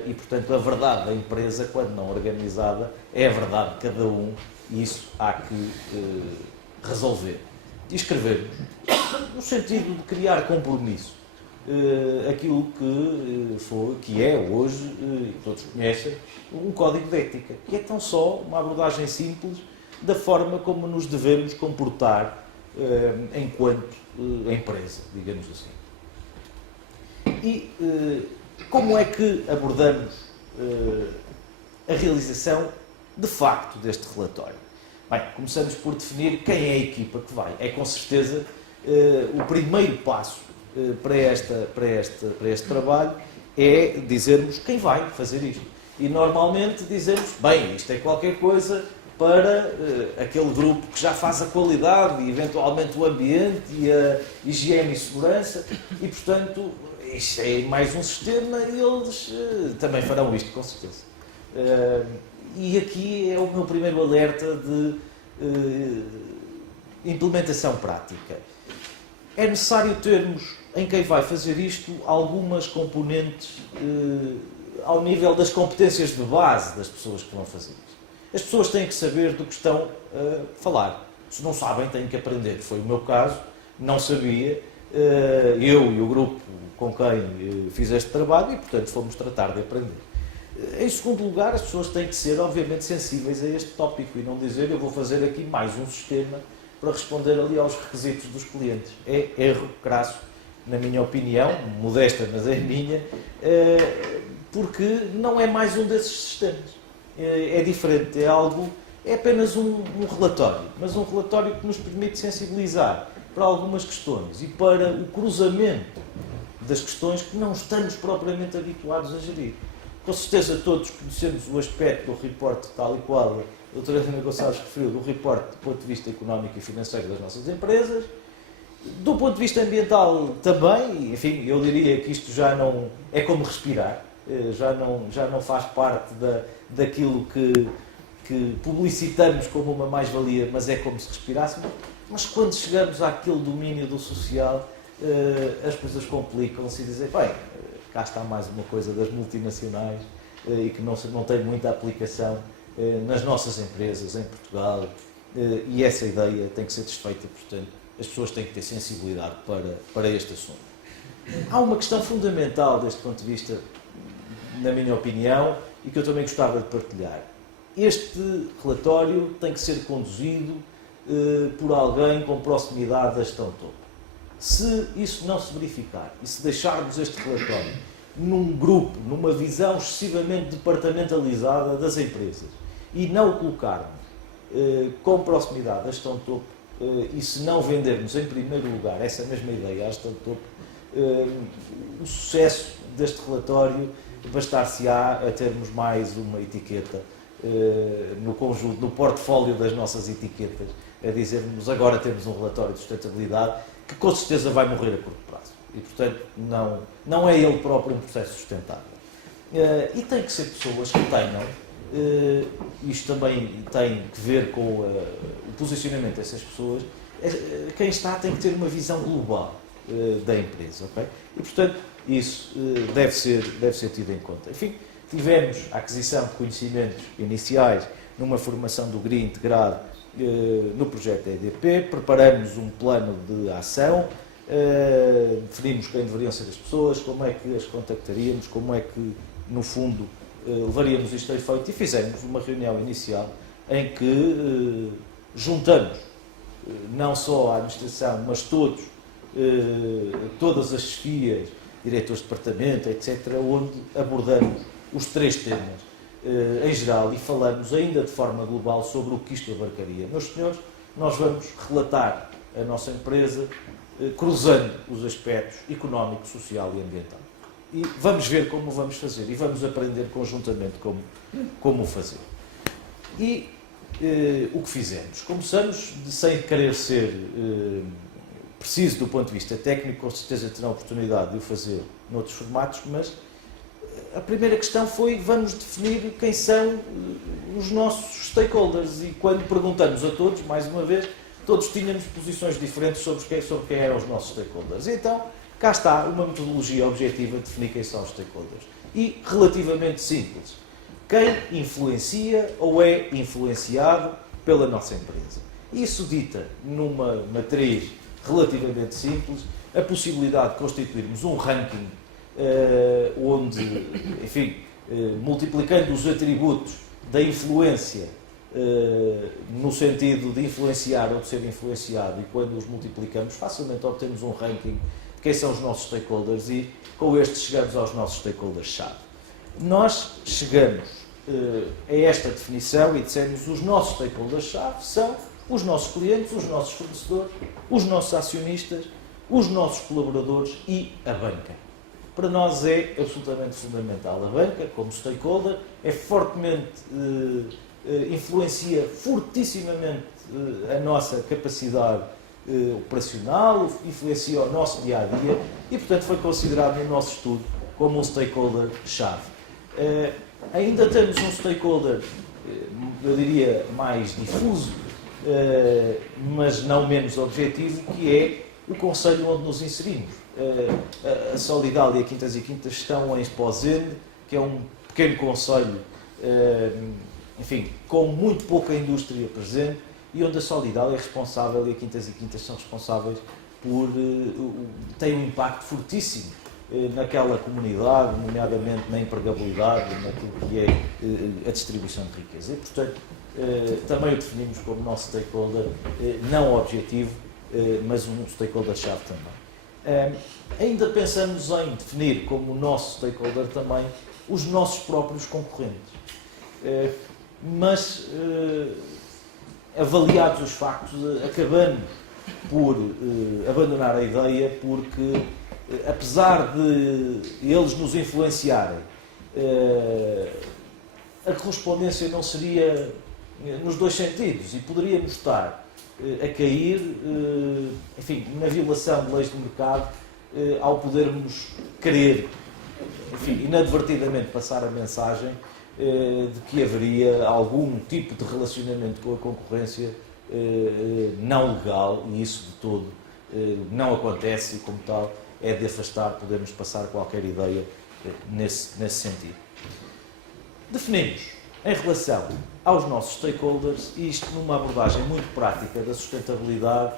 E, portanto, a verdade da empresa, quando não organizada, é a verdade de cada um e isso há que resolver. E escrevermos, no sentido de criar compromisso, aquilo que é hoje, todos conhecem, um código de ética, que é tão só uma abordagem simples da forma como nos devemos comportar enquanto empresa, digamos assim. E como é que abordamos a realização de facto deste relatório? Bem, começamos por definir quem é a equipa que vai. É com certeza o primeiro passo para este trabalho é dizermos quem vai fazer isto. E normalmente dizemos, bem, isto é qualquer coisa para aquele grupo que já faz a qualidade e eventualmente o ambiente e a higiene e segurança e, portanto, isto é mais um sistema e eles também farão isto, com certeza. E aqui é o meu primeiro alerta de implementação prática. É necessário termos em quem vai fazer isto algumas componentes ao nível das competências de base das pessoas que vão fazer isto. As pessoas têm que saber do que estão a falar. Se não sabem, têm que aprender. Foi o meu caso, não sabia. Eu e o grupo com quem fiz este trabalho e, portanto, fomos tratar de aprender. Em segundo lugar, as pessoas têm que ser, obviamente, sensíveis a este tópico e não dizer eu vou fazer aqui mais um sistema para responder ali aos requisitos dos clientes. É erro crasso, na minha opinião, modesta, mas é minha, porque não é mais um desses sistemas. É diferente, é apenas um relatório, mas um relatório que nos permite sensibilizar para algumas questões e para o cruzamento das questões que não estamos propriamente habituados a gerir. Com certeza todos conhecemos o aspecto do reporte tal e qual a doutora Helena Gonçalves referiu, do reporte do ponto de vista económico e financeiro das nossas empresas. Do ponto de vista ambiental também, enfim, eu diria que isto já não é como respirar, já não faz parte daquilo que publicitamos como uma mais-valia, mas é como se respirássemos. Mas quando chegamos àquele domínio do social, as coisas complicam-se e dizem, bem, cá está mais uma coisa das multinacionais e que não tem muita aplicação nas nossas empresas, em Portugal, e essa ideia tem que ser desfeita, portanto, as pessoas têm que ter sensibilidade para este assunto. Há uma questão fundamental deste ponto de vista, na minha opinião, e que eu também gostava de partilhar. Este relatório tem que ser conduzido por alguém com proximidade da gestão topo. Se isso não se verificar e se deixarmos este relatório num grupo, numa visão excessivamente departamentalizada das empresas e não o colocarmos com proximidade da gestão topo, e se não vendermos em primeiro lugar essa mesma ideia à gestão topo, o sucesso deste relatório bastar-se-á a termos mais uma etiqueta no conjunto, no portfólio das nossas etiquetas, a dizermos agora temos um relatório de sustentabilidade que com certeza vai morrer a curto prazo. E, portanto, não é ele próprio um processo sustentável. E tem que ser pessoas que tenham, isto também tem que ver com o posicionamento dessas pessoas, quem está tem que ter uma visão global da empresa, ok? E, portanto, isso deve ser tido em conta. Enfim, tivemos a aquisição de conhecimentos iniciais numa formação do GRI integrado no projeto EDP, preparamos um plano de ação, definimos quem deveriam ser as pessoas, como é que as contactaríamos, como é que, no fundo, levaríamos isto a efeito, e fizemos uma reunião inicial em que juntamos não só a administração, mas todas as chefias, diretores de departamento, etc., onde abordamos os três temas em geral e falamos ainda de forma global sobre o que isto abarcaria. Meus senhores, nós vamos relatar a nossa empresa cruzando os aspectos económico, social e ambiental. E vamos ver como vamos fazer e vamos aprender conjuntamente como o fazer. E o que fizemos? Começamos, sem querer ser preciso do ponto de vista técnico, com certeza terão a oportunidade de o fazer noutros formatos, mas a primeira questão foi, vamos definir quem são os nossos stakeholders, e quando perguntamos a todos, mais uma vez, todos tínhamos posições diferentes sobre quem eram os nossos stakeholders. E então, cá está uma metodologia objetiva de definir quem são os stakeholders. E relativamente simples. Quem influencia ou é influenciado pela nossa empresa. Isso dita numa matriz relativamente simples a possibilidade de constituirmos um ranking onde, enfim, multiplicando os atributos da influência no sentido de influenciar ou de ser influenciado, e quando os multiplicamos facilmente obtemos um ranking de quem são os nossos stakeholders, e com estes chegamos aos nossos stakeholders-chave. Nós chegamos a esta definição e dissemos os nossos stakeholders-chave são os nossos clientes, os nossos fornecedores, os nossos acionistas, os nossos colaboradores e a banca. Para nós é absolutamente fundamental. A banca, como stakeholder, é fortemente, influencia fortissimamente a nossa capacidade operacional, influencia o nosso dia-a-dia e, portanto, foi considerado no nosso estudo como um stakeholder-chave. Ainda temos um stakeholder, eu diria, mais difuso, mas não menos objetivo, que é o conselho onde nos inserimos. A Solidal e a Quintas e Quintas estão em Esposende, que é um pequeno concelho, enfim, com muito pouca indústria presente, e onde a Solidal é responsável e a Quintas e Quintas são responsáveis por... têm um impacto fortíssimo naquela comunidade, nomeadamente na empregabilidade, naquilo que é a distribuição de riqueza. E, portanto, também o definimos como nosso stakeholder não objetivo, mas um stakeholder-chave também. Ainda pensamos em definir como nosso stakeholder também os nossos próprios concorrentes. Mas, avaliados os factos, acabamos por abandonar a ideia, porque apesar de eles nos influenciarem, a correspondência não seria nos dois sentidos e poderíamos estar a cair, enfim, na violação de leis de mercado ao podermos querer, enfim, inadvertidamente passar a mensagem de que haveria algum tipo de relacionamento com a concorrência não legal, e isso de todo não acontece, e como tal é de afastar, podemos passar qualquer ideia nesse sentido. Definimos, em relação aos nossos stakeholders, e isto numa abordagem muito prática da sustentabilidade,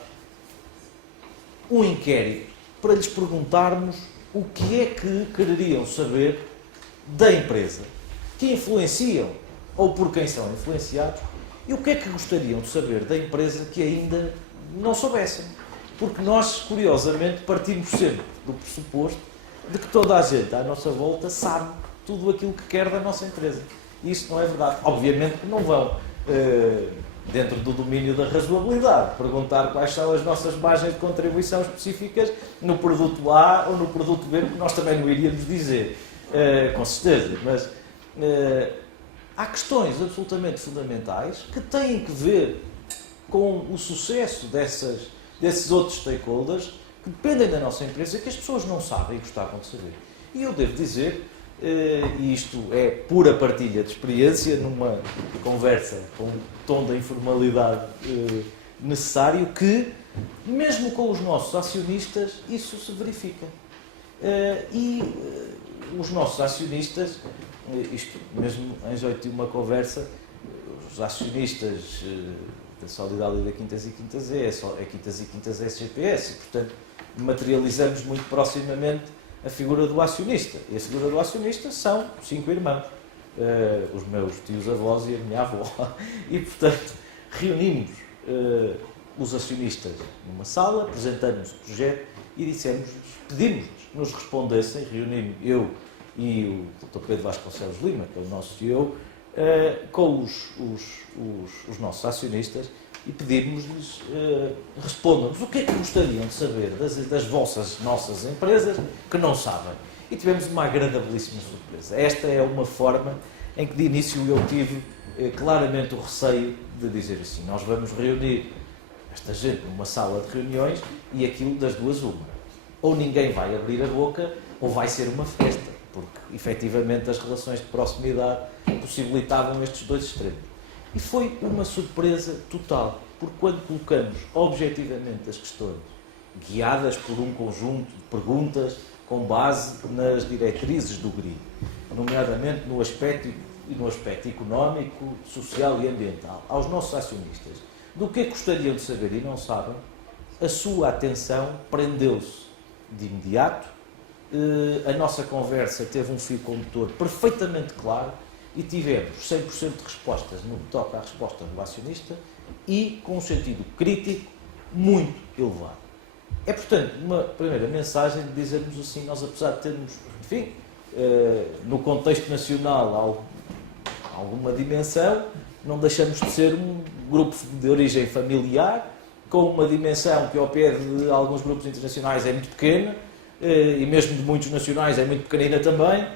um inquérito para lhes perguntarmos o que é que quereriam saber da empresa, que influenciam ou por quem são influenciados, e o que é que gostariam de saber da empresa que ainda não soubessem. Porque nós, curiosamente, partimos sempre do pressuposto de que toda a gente à nossa volta sabe tudo aquilo que quer da nossa empresa. E isso não é verdade. Obviamente que não vão, dentro do domínio da razoabilidade, perguntar quais são as nossas margens de contribuição específicas no produto A ou no produto B, que nós também não iríamos dizer, com certeza. Mas há questões absolutamente fundamentais que têm que ver com o sucesso desses outros stakeholders que dependem da nossa empresa, que as pessoas não sabem e gostavam de saber. E eu devo dizer, e isto é pura partilha de experiência, numa conversa com um tom de informalidade necessário, que mesmo com os nossos acionistas isso se verifica. Os nossos acionistas, isto mesmo em jeito de uma conversa, os acionistas da Solidália da Quintas e Quintas é Quintas e Quintas SGPS, e portanto materializamos muito proximamente a figura do acionista. E a figura do acionista são 5 irmãos, os meus tios-avós e a minha avó. E portanto reunimos os acionistas numa sala, apresentamos o projeto e pedimos-lhes que nos respondessem, reunimos eu e o Dr. Pedro Vasconcelos Lima, que é o nosso CEO, com os nossos acionistas, e pedimos-lhes respondam-nos o que é que gostariam de saber das nossas empresas que não sabem. E tivemos uma agradabilíssima surpresa. Esta é uma forma em que de início eu tive claramente o receio de dizer assim: nós vamos reunir esta gente numa sala de reuniões e aquilo das duas uma. Ou ninguém vai abrir a boca ou vai ser uma festa, porque efetivamente as relações de proximidade possibilitavam estes dois extremos. E foi uma surpresa total, porque quando colocamos objetivamente as questões, guiadas por um conjunto de perguntas com base nas diretrizes do GRI, nomeadamente no aspecto económico, social e ambiental, aos nossos acionistas, do que gostariam de saber e não sabem, a sua atenção prendeu-se de imediato. A nossa conversa teve um fio condutor perfeitamente claro e tivemos 100% de respostas no que toca à resposta do acionista e com um sentido crítico muito elevado. É, portanto, uma primeira mensagem de dizermos assim: nós, apesar de termos, enfim, no contexto nacional alguma dimensão, não deixamos de ser um grupo de origem familiar, com uma dimensão que ao pé de alguns grupos internacionais é muito pequena, e mesmo de muitos nacionais é muito pequenina também,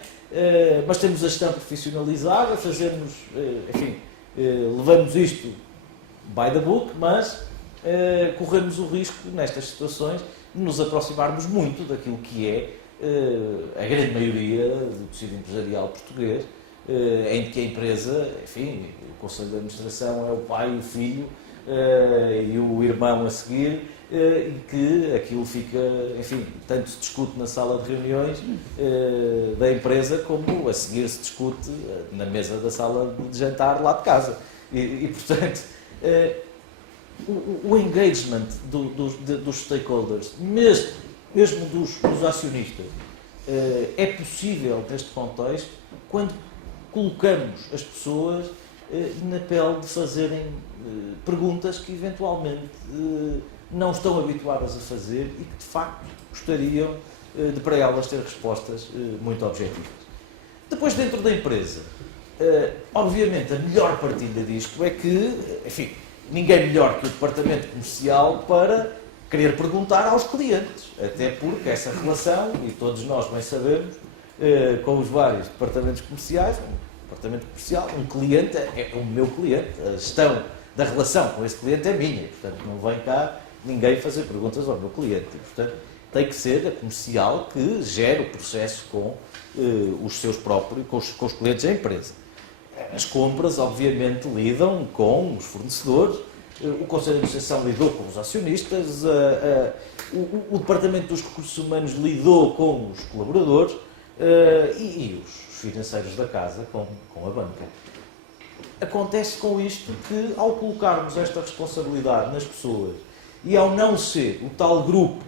mas temos a gestão profissionalizada, fazemos, enfim, levamos isto by the book, mas corremos o risco, nestas situações, de nos aproximarmos muito daquilo que é a grande maioria do tecido empresarial português, em que a empresa, enfim, o Conselho de Administração é o pai, o filho e o irmão a seguir, e que aquilo fica, enfim, tanto se discute na sala de reuniões da empresa, como a seguir se discute na mesa da sala de jantar lá de casa. E portanto, o engagement dos stakeholders, mesmo dos acionistas, é possível neste contexto quando colocamos as pessoas na pele de fazerem perguntas que eventualmente não estão habituadas a fazer e que de facto gostariam de para elas ter respostas muito objetivas. Depois, dentro da empresa, obviamente a melhor partilha disto é que, enfim, ninguém melhor que o departamento comercial para querer perguntar aos clientes, até porque essa relação, e todos nós bem sabemos, com os vários departamentos comerciais, um departamento comercial, um cliente é o meu cliente, a gestão da relação com esse cliente é minha, portanto não vem cá ninguém fazer perguntas ao meu cliente, e, portanto tem que ser a comercial que gere o processo com os seus próprios, com os clientes da empresa. As compras, obviamente, lidam com os fornecedores, o Conselho de Administração lidou com os acionistas, o Departamento dos Recursos Humanos lidou com os colaboradores e os financeiros da casa com a banca. Acontece com isto que, ao colocarmos esta responsabilidade nas pessoas e ao não ser o tal grupo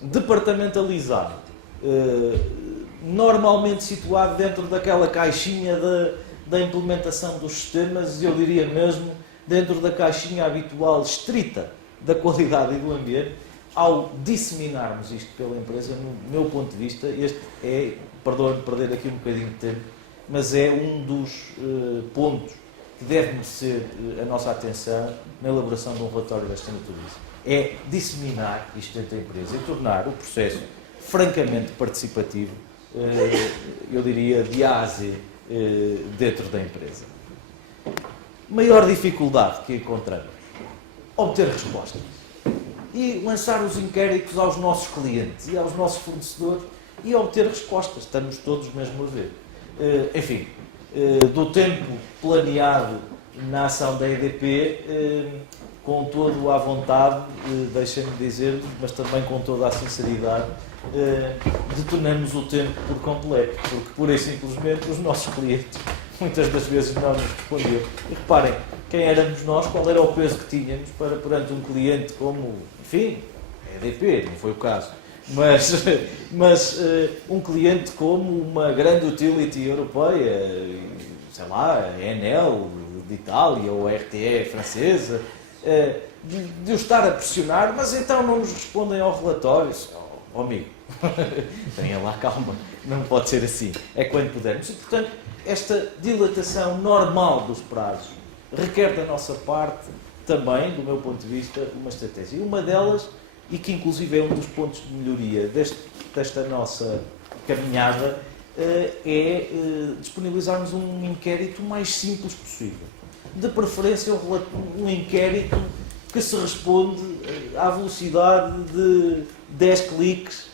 departamentalizado, normalmente situado dentro daquela caixinha da implementação dos sistemas, eu diria mesmo dentro da caixinha habitual estrita da qualidade e do ambiente, ao disseminarmos isto pela empresa, no meu ponto de vista, este é, perdoe-me perder aqui um bocadinho de tempo, mas é um dos pontos que deve merecer a nossa atenção na elaboração de um relatório desta natureza. É disseminar isto dentro da empresa e tornar o processo francamente participativo, eu diria de A a Z, dentro da empresa. Maior dificuldade que encontramos: obter respostas e lançar os inquéritos aos nossos clientes e aos nossos fornecedores e obter respostas. Estamos todos mesmo a ver. Enfim, do tempo planeado na ação da EDP, com todo à vontade, deixem-me dizer, mas também com toda a sinceridade, detonamos o tempo por completo, porque pura e simplesmente os nossos clientes muitas das vezes não nos respondiam. E reparem, quem éramos nós, qual era o peso que tínhamos para perante um cliente como, enfim, a EDP, não foi o caso, mas um cliente como uma grande utility europeia, sei lá, a Enel de Itália ou a RTE francesa, de o estar a pressionar, mas então não nos respondem ao relatório. Oh, amigo, tenha lá calma, não pode ser assim, é quando pudermos. E, portanto, esta dilatação normal dos prazos requer da nossa parte também, do meu ponto de vista, uma estratégia. E uma delas, e que inclusive é um dos pontos de melhoria desta nossa caminhada, é disponibilizarmos um inquérito o mais simples possível. De preferência um inquérito que se responde à velocidade de 10 cliques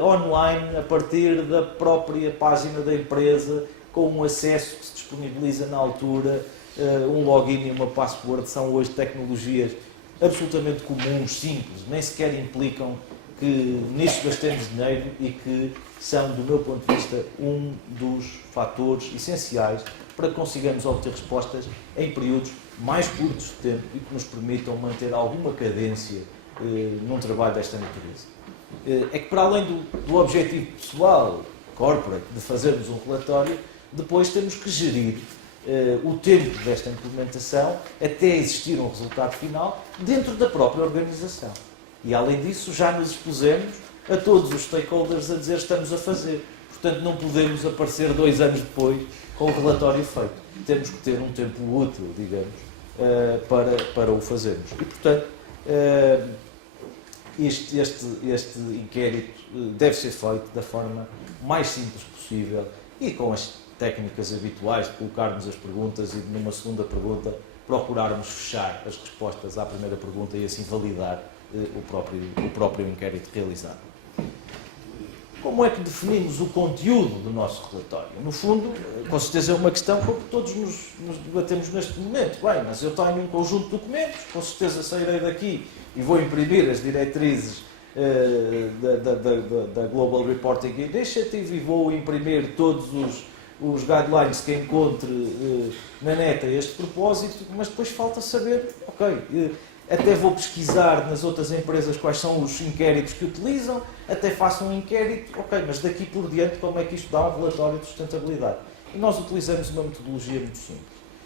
online a partir da própria página da empresa, com um acesso que se disponibiliza na altura, um login e uma password. São hoje tecnologias absolutamente comuns, simples, nem sequer implicam que nisto gastemos dinheiro e que são, do meu ponto de vista, um dos fatores essenciais para que consigamos obter respostas em períodos mais curtos de tempo e que nos permitam manter alguma cadência num trabalho desta natureza. É que, para além do objetivo pessoal, corporate, de fazermos um relatório, depois temos que gerir o tempo desta implementação até existir um resultado final dentro da própria organização. E, além disso, já nos expusemos a todos os stakeholders a dizer estamos a fazer. Portanto, não podemos aparecer 2 anos depois com o relatório feito. Temos que ter um tempo útil, digamos, para o fazermos. E, portanto, este inquérito deve ser feito da forma mais simples possível e com as técnicas habituais de colocarmos as perguntas e, numa segunda pergunta, procurarmos fechar as respostas à primeira pergunta e assim validar o próprio inquérito realizado. Como é que definimos o conteúdo do nosso relatório? No fundo, com certeza é uma questão com que todos nos debatemos neste momento. Bem, mas eu tenho um conjunto de documentos, com certeza sairei daqui e vou imprimir as diretrizes da Global Reporting Initiative e vou imprimir todos os guidelines que encontre na net a este propósito, mas depois falta saber, ok, até vou pesquisar nas outras empresas quais são os inquéritos que utilizam, até faço um inquérito, ok, mas daqui por diante como é que isto dá um relatório de sustentabilidade? E nós utilizamos uma metodologia muito simples.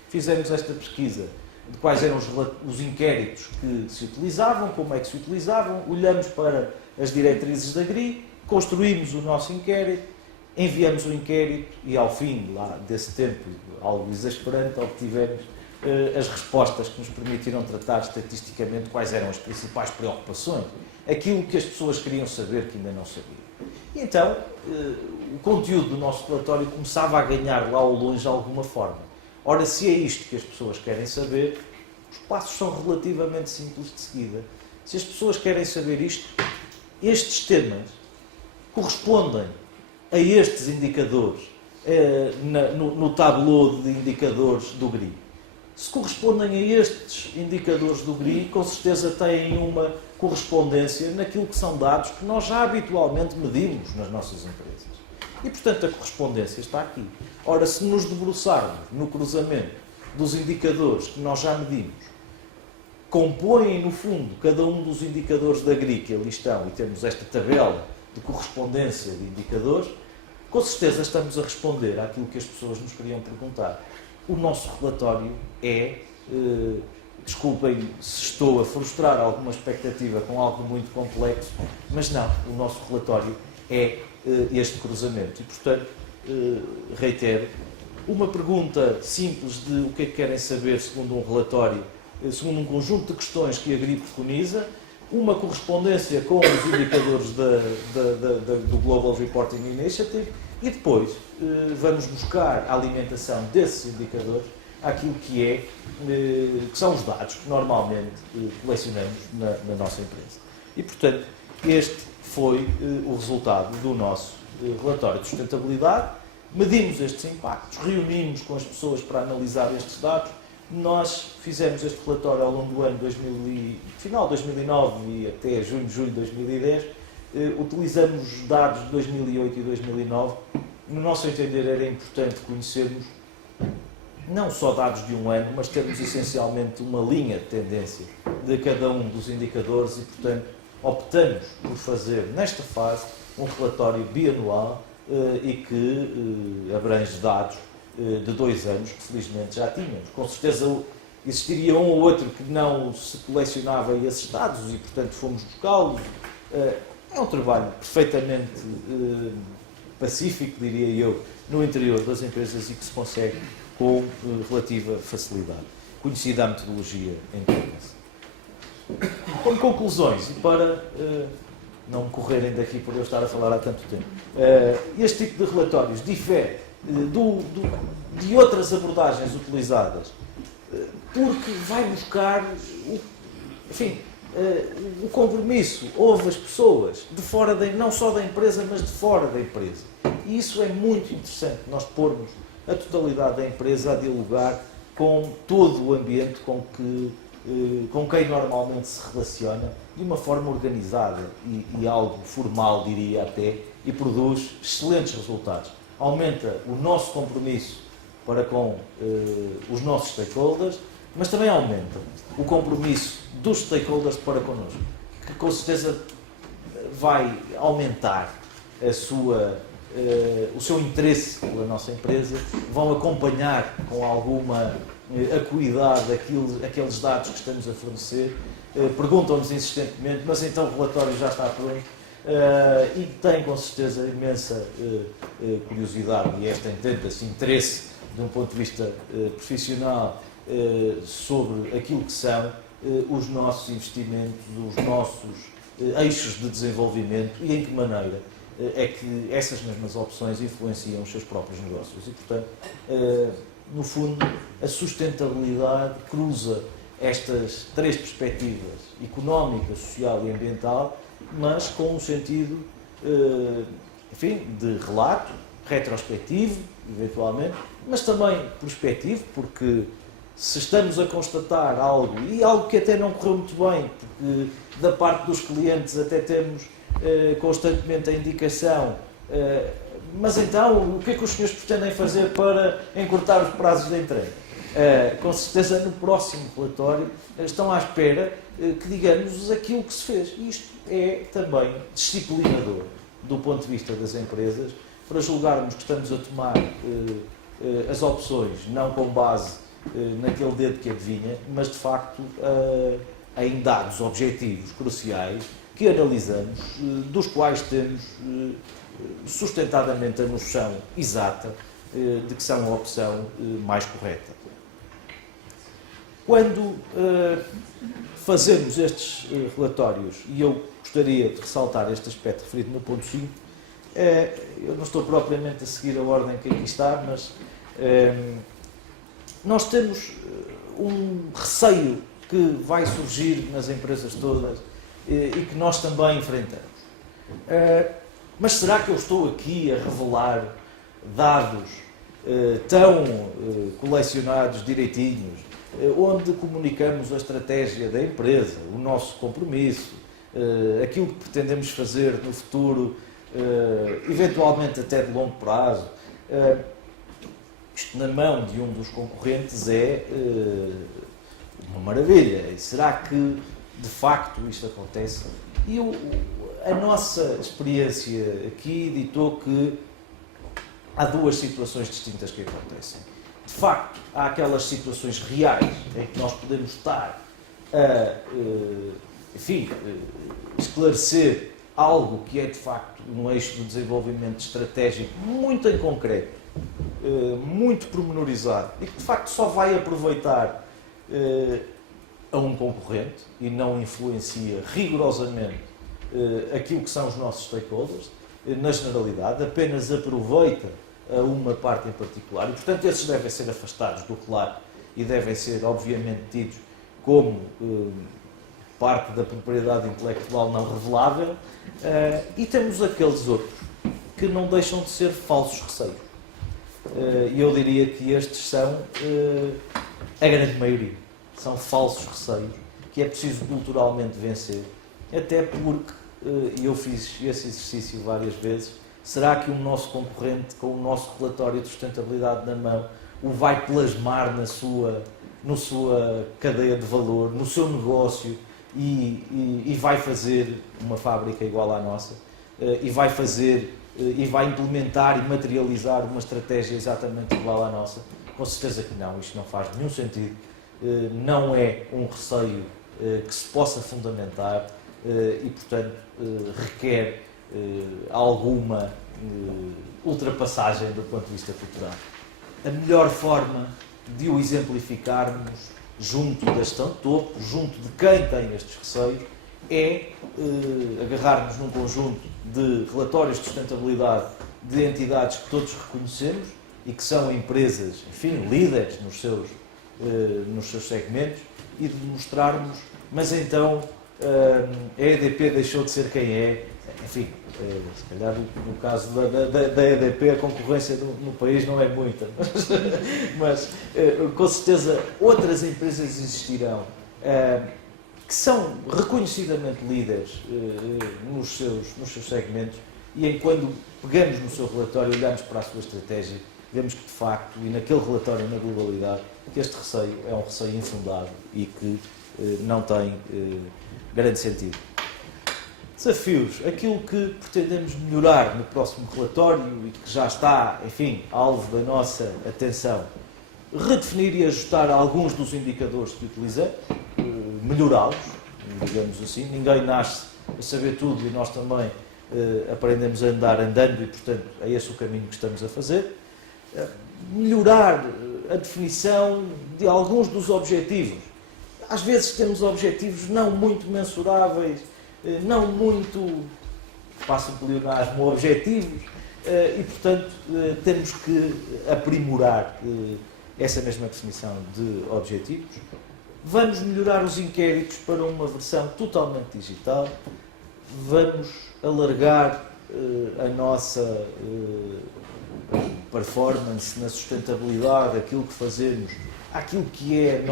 Fizemos esta pesquisa de quais eram os inquéritos que se utilizavam, como é que se utilizavam, olhamos para as diretrizes da GRI, construímos o nosso inquérito, enviamos o inquérito e, ao fim desse tempo algo exasperante, obtivemos as respostas que nos permitiram tratar estatisticamente quais eram as principais preocupações, aquilo que as pessoas queriam saber que ainda não sabiam. E então, o conteúdo do nosso relatório começava a ganhar lá ao longe alguma forma. Ora, se é isto que as pessoas querem saber, os passos são relativamente simples de seguida. Se as pessoas querem saber isto, estes temas correspondem a estes indicadores no tabuleau de indicadores do GRI. Se correspondem a estes indicadores do GRI, com certeza têm uma correspondência naquilo que são dados que nós já habitualmente medimos nas nossas empresas. E, portanto, a correspondência está aqui. Ora, se nos debruçarmos no cruzamento dos indicadores que nós já medimos, compõem, no fundo, cada um dos indicadores da GRI que ali estão, e temos esta tabela de correspondência de indicadores, com certeza estamos a responder àquilo que as pessoas nos queriam perguntar. O nosso relatório é, desculpem se estou a frustrar alguma expectativa com algo muito complexo, mas não, o nosso relatório é este cruzamento. E, portanto, reitero, uma pergunta simples de o que é que querem saber segundo um relatório, segundo um conjunto de questões que a GRI preconiza, uma correspondência com os indicadores do Global Reporting Initiative e depois vamos buscar a alimentação desses indicadores àquilo que são os dados que normalmente colecionamos na nossa empresa. E, portanto, este foi o resultado do nosso relatório de sustentabilidade. Medimos estes impactos, reunimos com as pessoas para analisar estes dados. Nós fizemos este relatório ao longo do ano final de 2009 e até julho de 2010. Utilizamos dados de 2008 e 2009. No nosso entender, era importante conhecermos não só dados de um ano, mas termos essencialmente uma linha de tendência de cada um dos indicadores e, portanto, optamos por fazer, nesta fase, um relatório bianual e que abrange dados de 2 anos que felizmente já tínhamos. Com certeza existiria um ou outro que não se colecionava esses dados e, portanto, fomos buscá-los. É um trabalho perfeitamente pacífico, diria eu, no interior das empresas e que se consegue com relativa facilidade. Conhecida a metodologia em torno. Como conclusões, e para não me correrem daqui por eu estar a falar há tanto tempo, este tipo de relatórios difere de outras abordagens utilizadas porque vai buscar o compromisso. Houve as pessoas de fora, não só da empresa, mas de fora da empresa. E isso é muito interessante, nós pormos a totalidade da empresa a dialogar com todo o ambiente com quem normalmente se relaciona, de uma forma organizada e algo formal, diria até, e produz excelentes resultados. Aumenta o nosso compromisso para com os nossos stakeholders, mas também aumenta o compromisso dos stakeholders para connosco, que com certeza vai aumentar o seu interesse pela nossa empresa, vão acompanhar com alguma acuidade aqueles dados que estamos a fornecer, perguntam-nos insistentemente, mas então o relatório já está pronto, e têm com certeza imensa curiosidade e esse interesse de um ponto de vista profissional sobre aquilo que são os nossos investimentos, os nossos eixos de desenvolvimento e em que maneira é que essas mesmas opções influenciam os seus próprios negócios. E, portanto, no fundo, a sustentabilidade cruza estas 3 perspectivas, económica, social e ambiental, mas com um sentido, de relato, retrospectivo, eventualmente, mas também prospectivo, porque se estamos a constatar algo, e algo que até não correu muito bem, porque da parte dos clientes até temos constantemente a indicação, mas então o que é que os senhores pretendem fazer para encurtar os prazos de entrega? Com certeza no próximo relatório estão à espera que digamos aquilo que se fez. E isto é também disciplinador do ponto de vista das empresas, para julgarmos que estamos a tomar as opções não com base naquele dedo que adivinha, mas de facto em dados objetivos cruciais que analisamos, dos quais temos sustentadamente a noção exata de que são a opção mais correta. Quando fazemos estes relatórios, e eu gostaria de ressaltar este aspecto referido no ponto 5, eu não estou propriamente a seguir a ordem que aqui está, mas nós temos um receio que vai surgir nas empresas todas e que nós também enfrentamos. Mas será que eu estou aqui a revelar dados tão colecionados direitinhos, onde comunicamos a estratégia da empresa, o nosso compromisso, aquilo que pretendemos fazer no futuro, eventualmente até de longo prazo? Isto na mão de um dos concorrentes é uma maravilha. E será que de facto isto acontece? E a nossa experiência aqui ditou que há duas situações distintas que acontecem. De facto, há aquelas situações reais em que nós podemos estar a, esclarecer algo que é de facto um eixo do desenvolvimento estratégico muito em concreto, muito pormenorizado e que de facto só vai aproveitar a um concorrente e não influencia rigorosamente aquilo que são os nossos stakeholders, na generalidade, apenas aproveita a uma parte em particular e, portanto, esses devem ser afastados do relato e devem ser, obviamente, tidos como parte da propriedade intelectual não revelável, e temos aqueles outros que não deixam de ser falsos receios. E eu diria que estes são a grande maioria. São falsos receios que é preciso culturalmente vencer, até porque, e eu fiz esse exercício várias vezes, será que o nosso concorrente, com o nosso relatório de sustentabilidade na mão, o vai plasmar na sua cadeia de valor, no seu negócio e vai fazer uma fábrica igual à nossa? E vai fazer e vai implementar e materializar uma estratégia exatamente igual à nossa? Com certeza que não, isto não faz nenhum sentido, não é um receio que se possa fundamentar e, portanto, requer alguma ultrapassagem do ponto de vista cultural. A melhor forma de o exemplificarmos junto da gestão de topo, junto de quem tem estes receios, é agarrarmos num conjunto de relatórios de sustentabilidade de entidades que todos reconhecemos e que são empresas, enfim, líderes nos seus segmentos, e de mostrarmos, mas então a EDP deixou de ser quem é. Enfim, se calhar no caso da EDP a concorrência no país não é muita, mas com certeza outras empresas existirão que são reconhecidamente líderes nos seus segmentos, e em quando pegamos no seu relatório, olhamos para a sua estratégia, vemos que de facto, e naquele relatório na globalidade, que este receio é um receio infundado e que não tem grande sentido. Desafios, aquilo que pretendemos melhorar no próximo relatório e que já está, enfim, alvo da nossa atenção: redefinir e ajustar alguns dos indicadores que utilizamos, melhorá-los, digamos assim. Ninguém nasce a saber tudo e nós também aprendemos a andar andando e, portanto, é esse o caminho que estamos a fazer. Melhorar a definição de alguns dos objetivos. Às vezes temos objetivos não muito mensuráveis, não muito, passo o pleonasmo, objetivos, e, portanto, temos que aprimorar essa mesma definição de objetivos. Vamos melhorar os inquéritos para uma versão totalmente digital. Vamos alargar a nossa performance na sustentabilidade, aquilo que fazemos, aquilo que é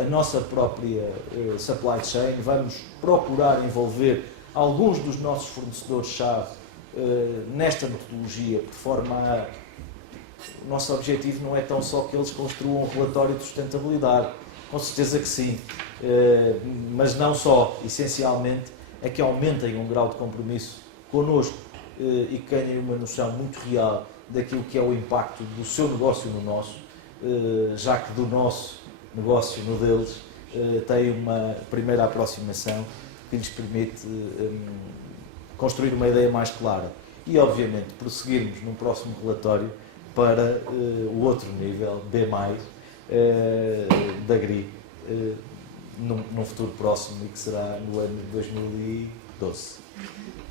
a nossa própria supply chain. Vamos procurar envolver alguns dos nossos fornecedores-chave nesta metodologia, de forma a... O nosso objetivo não é tão só que eles construam um relatório de sustentabilidade, com certeza que sim, mas não só, essencialmente, é que aumentem um grau de compromisso connosco e que ganhem uma noção muito real daquilo que é o impacto do seu negócio no nosso, já que do nosso negócio no deles tem uma primeira aproximação que lhes permite construir uma ideia mais clara e, obviamente, prosseguirmos num próximo relatório para o outro nível, B+, da GRI num futuro próximo e que será no ano de 2012.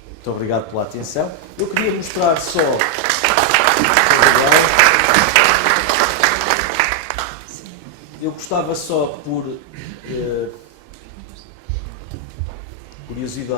Muito obrigado pela atenção. Eu queria mostrar só... Eu gostava só, por curiosidade,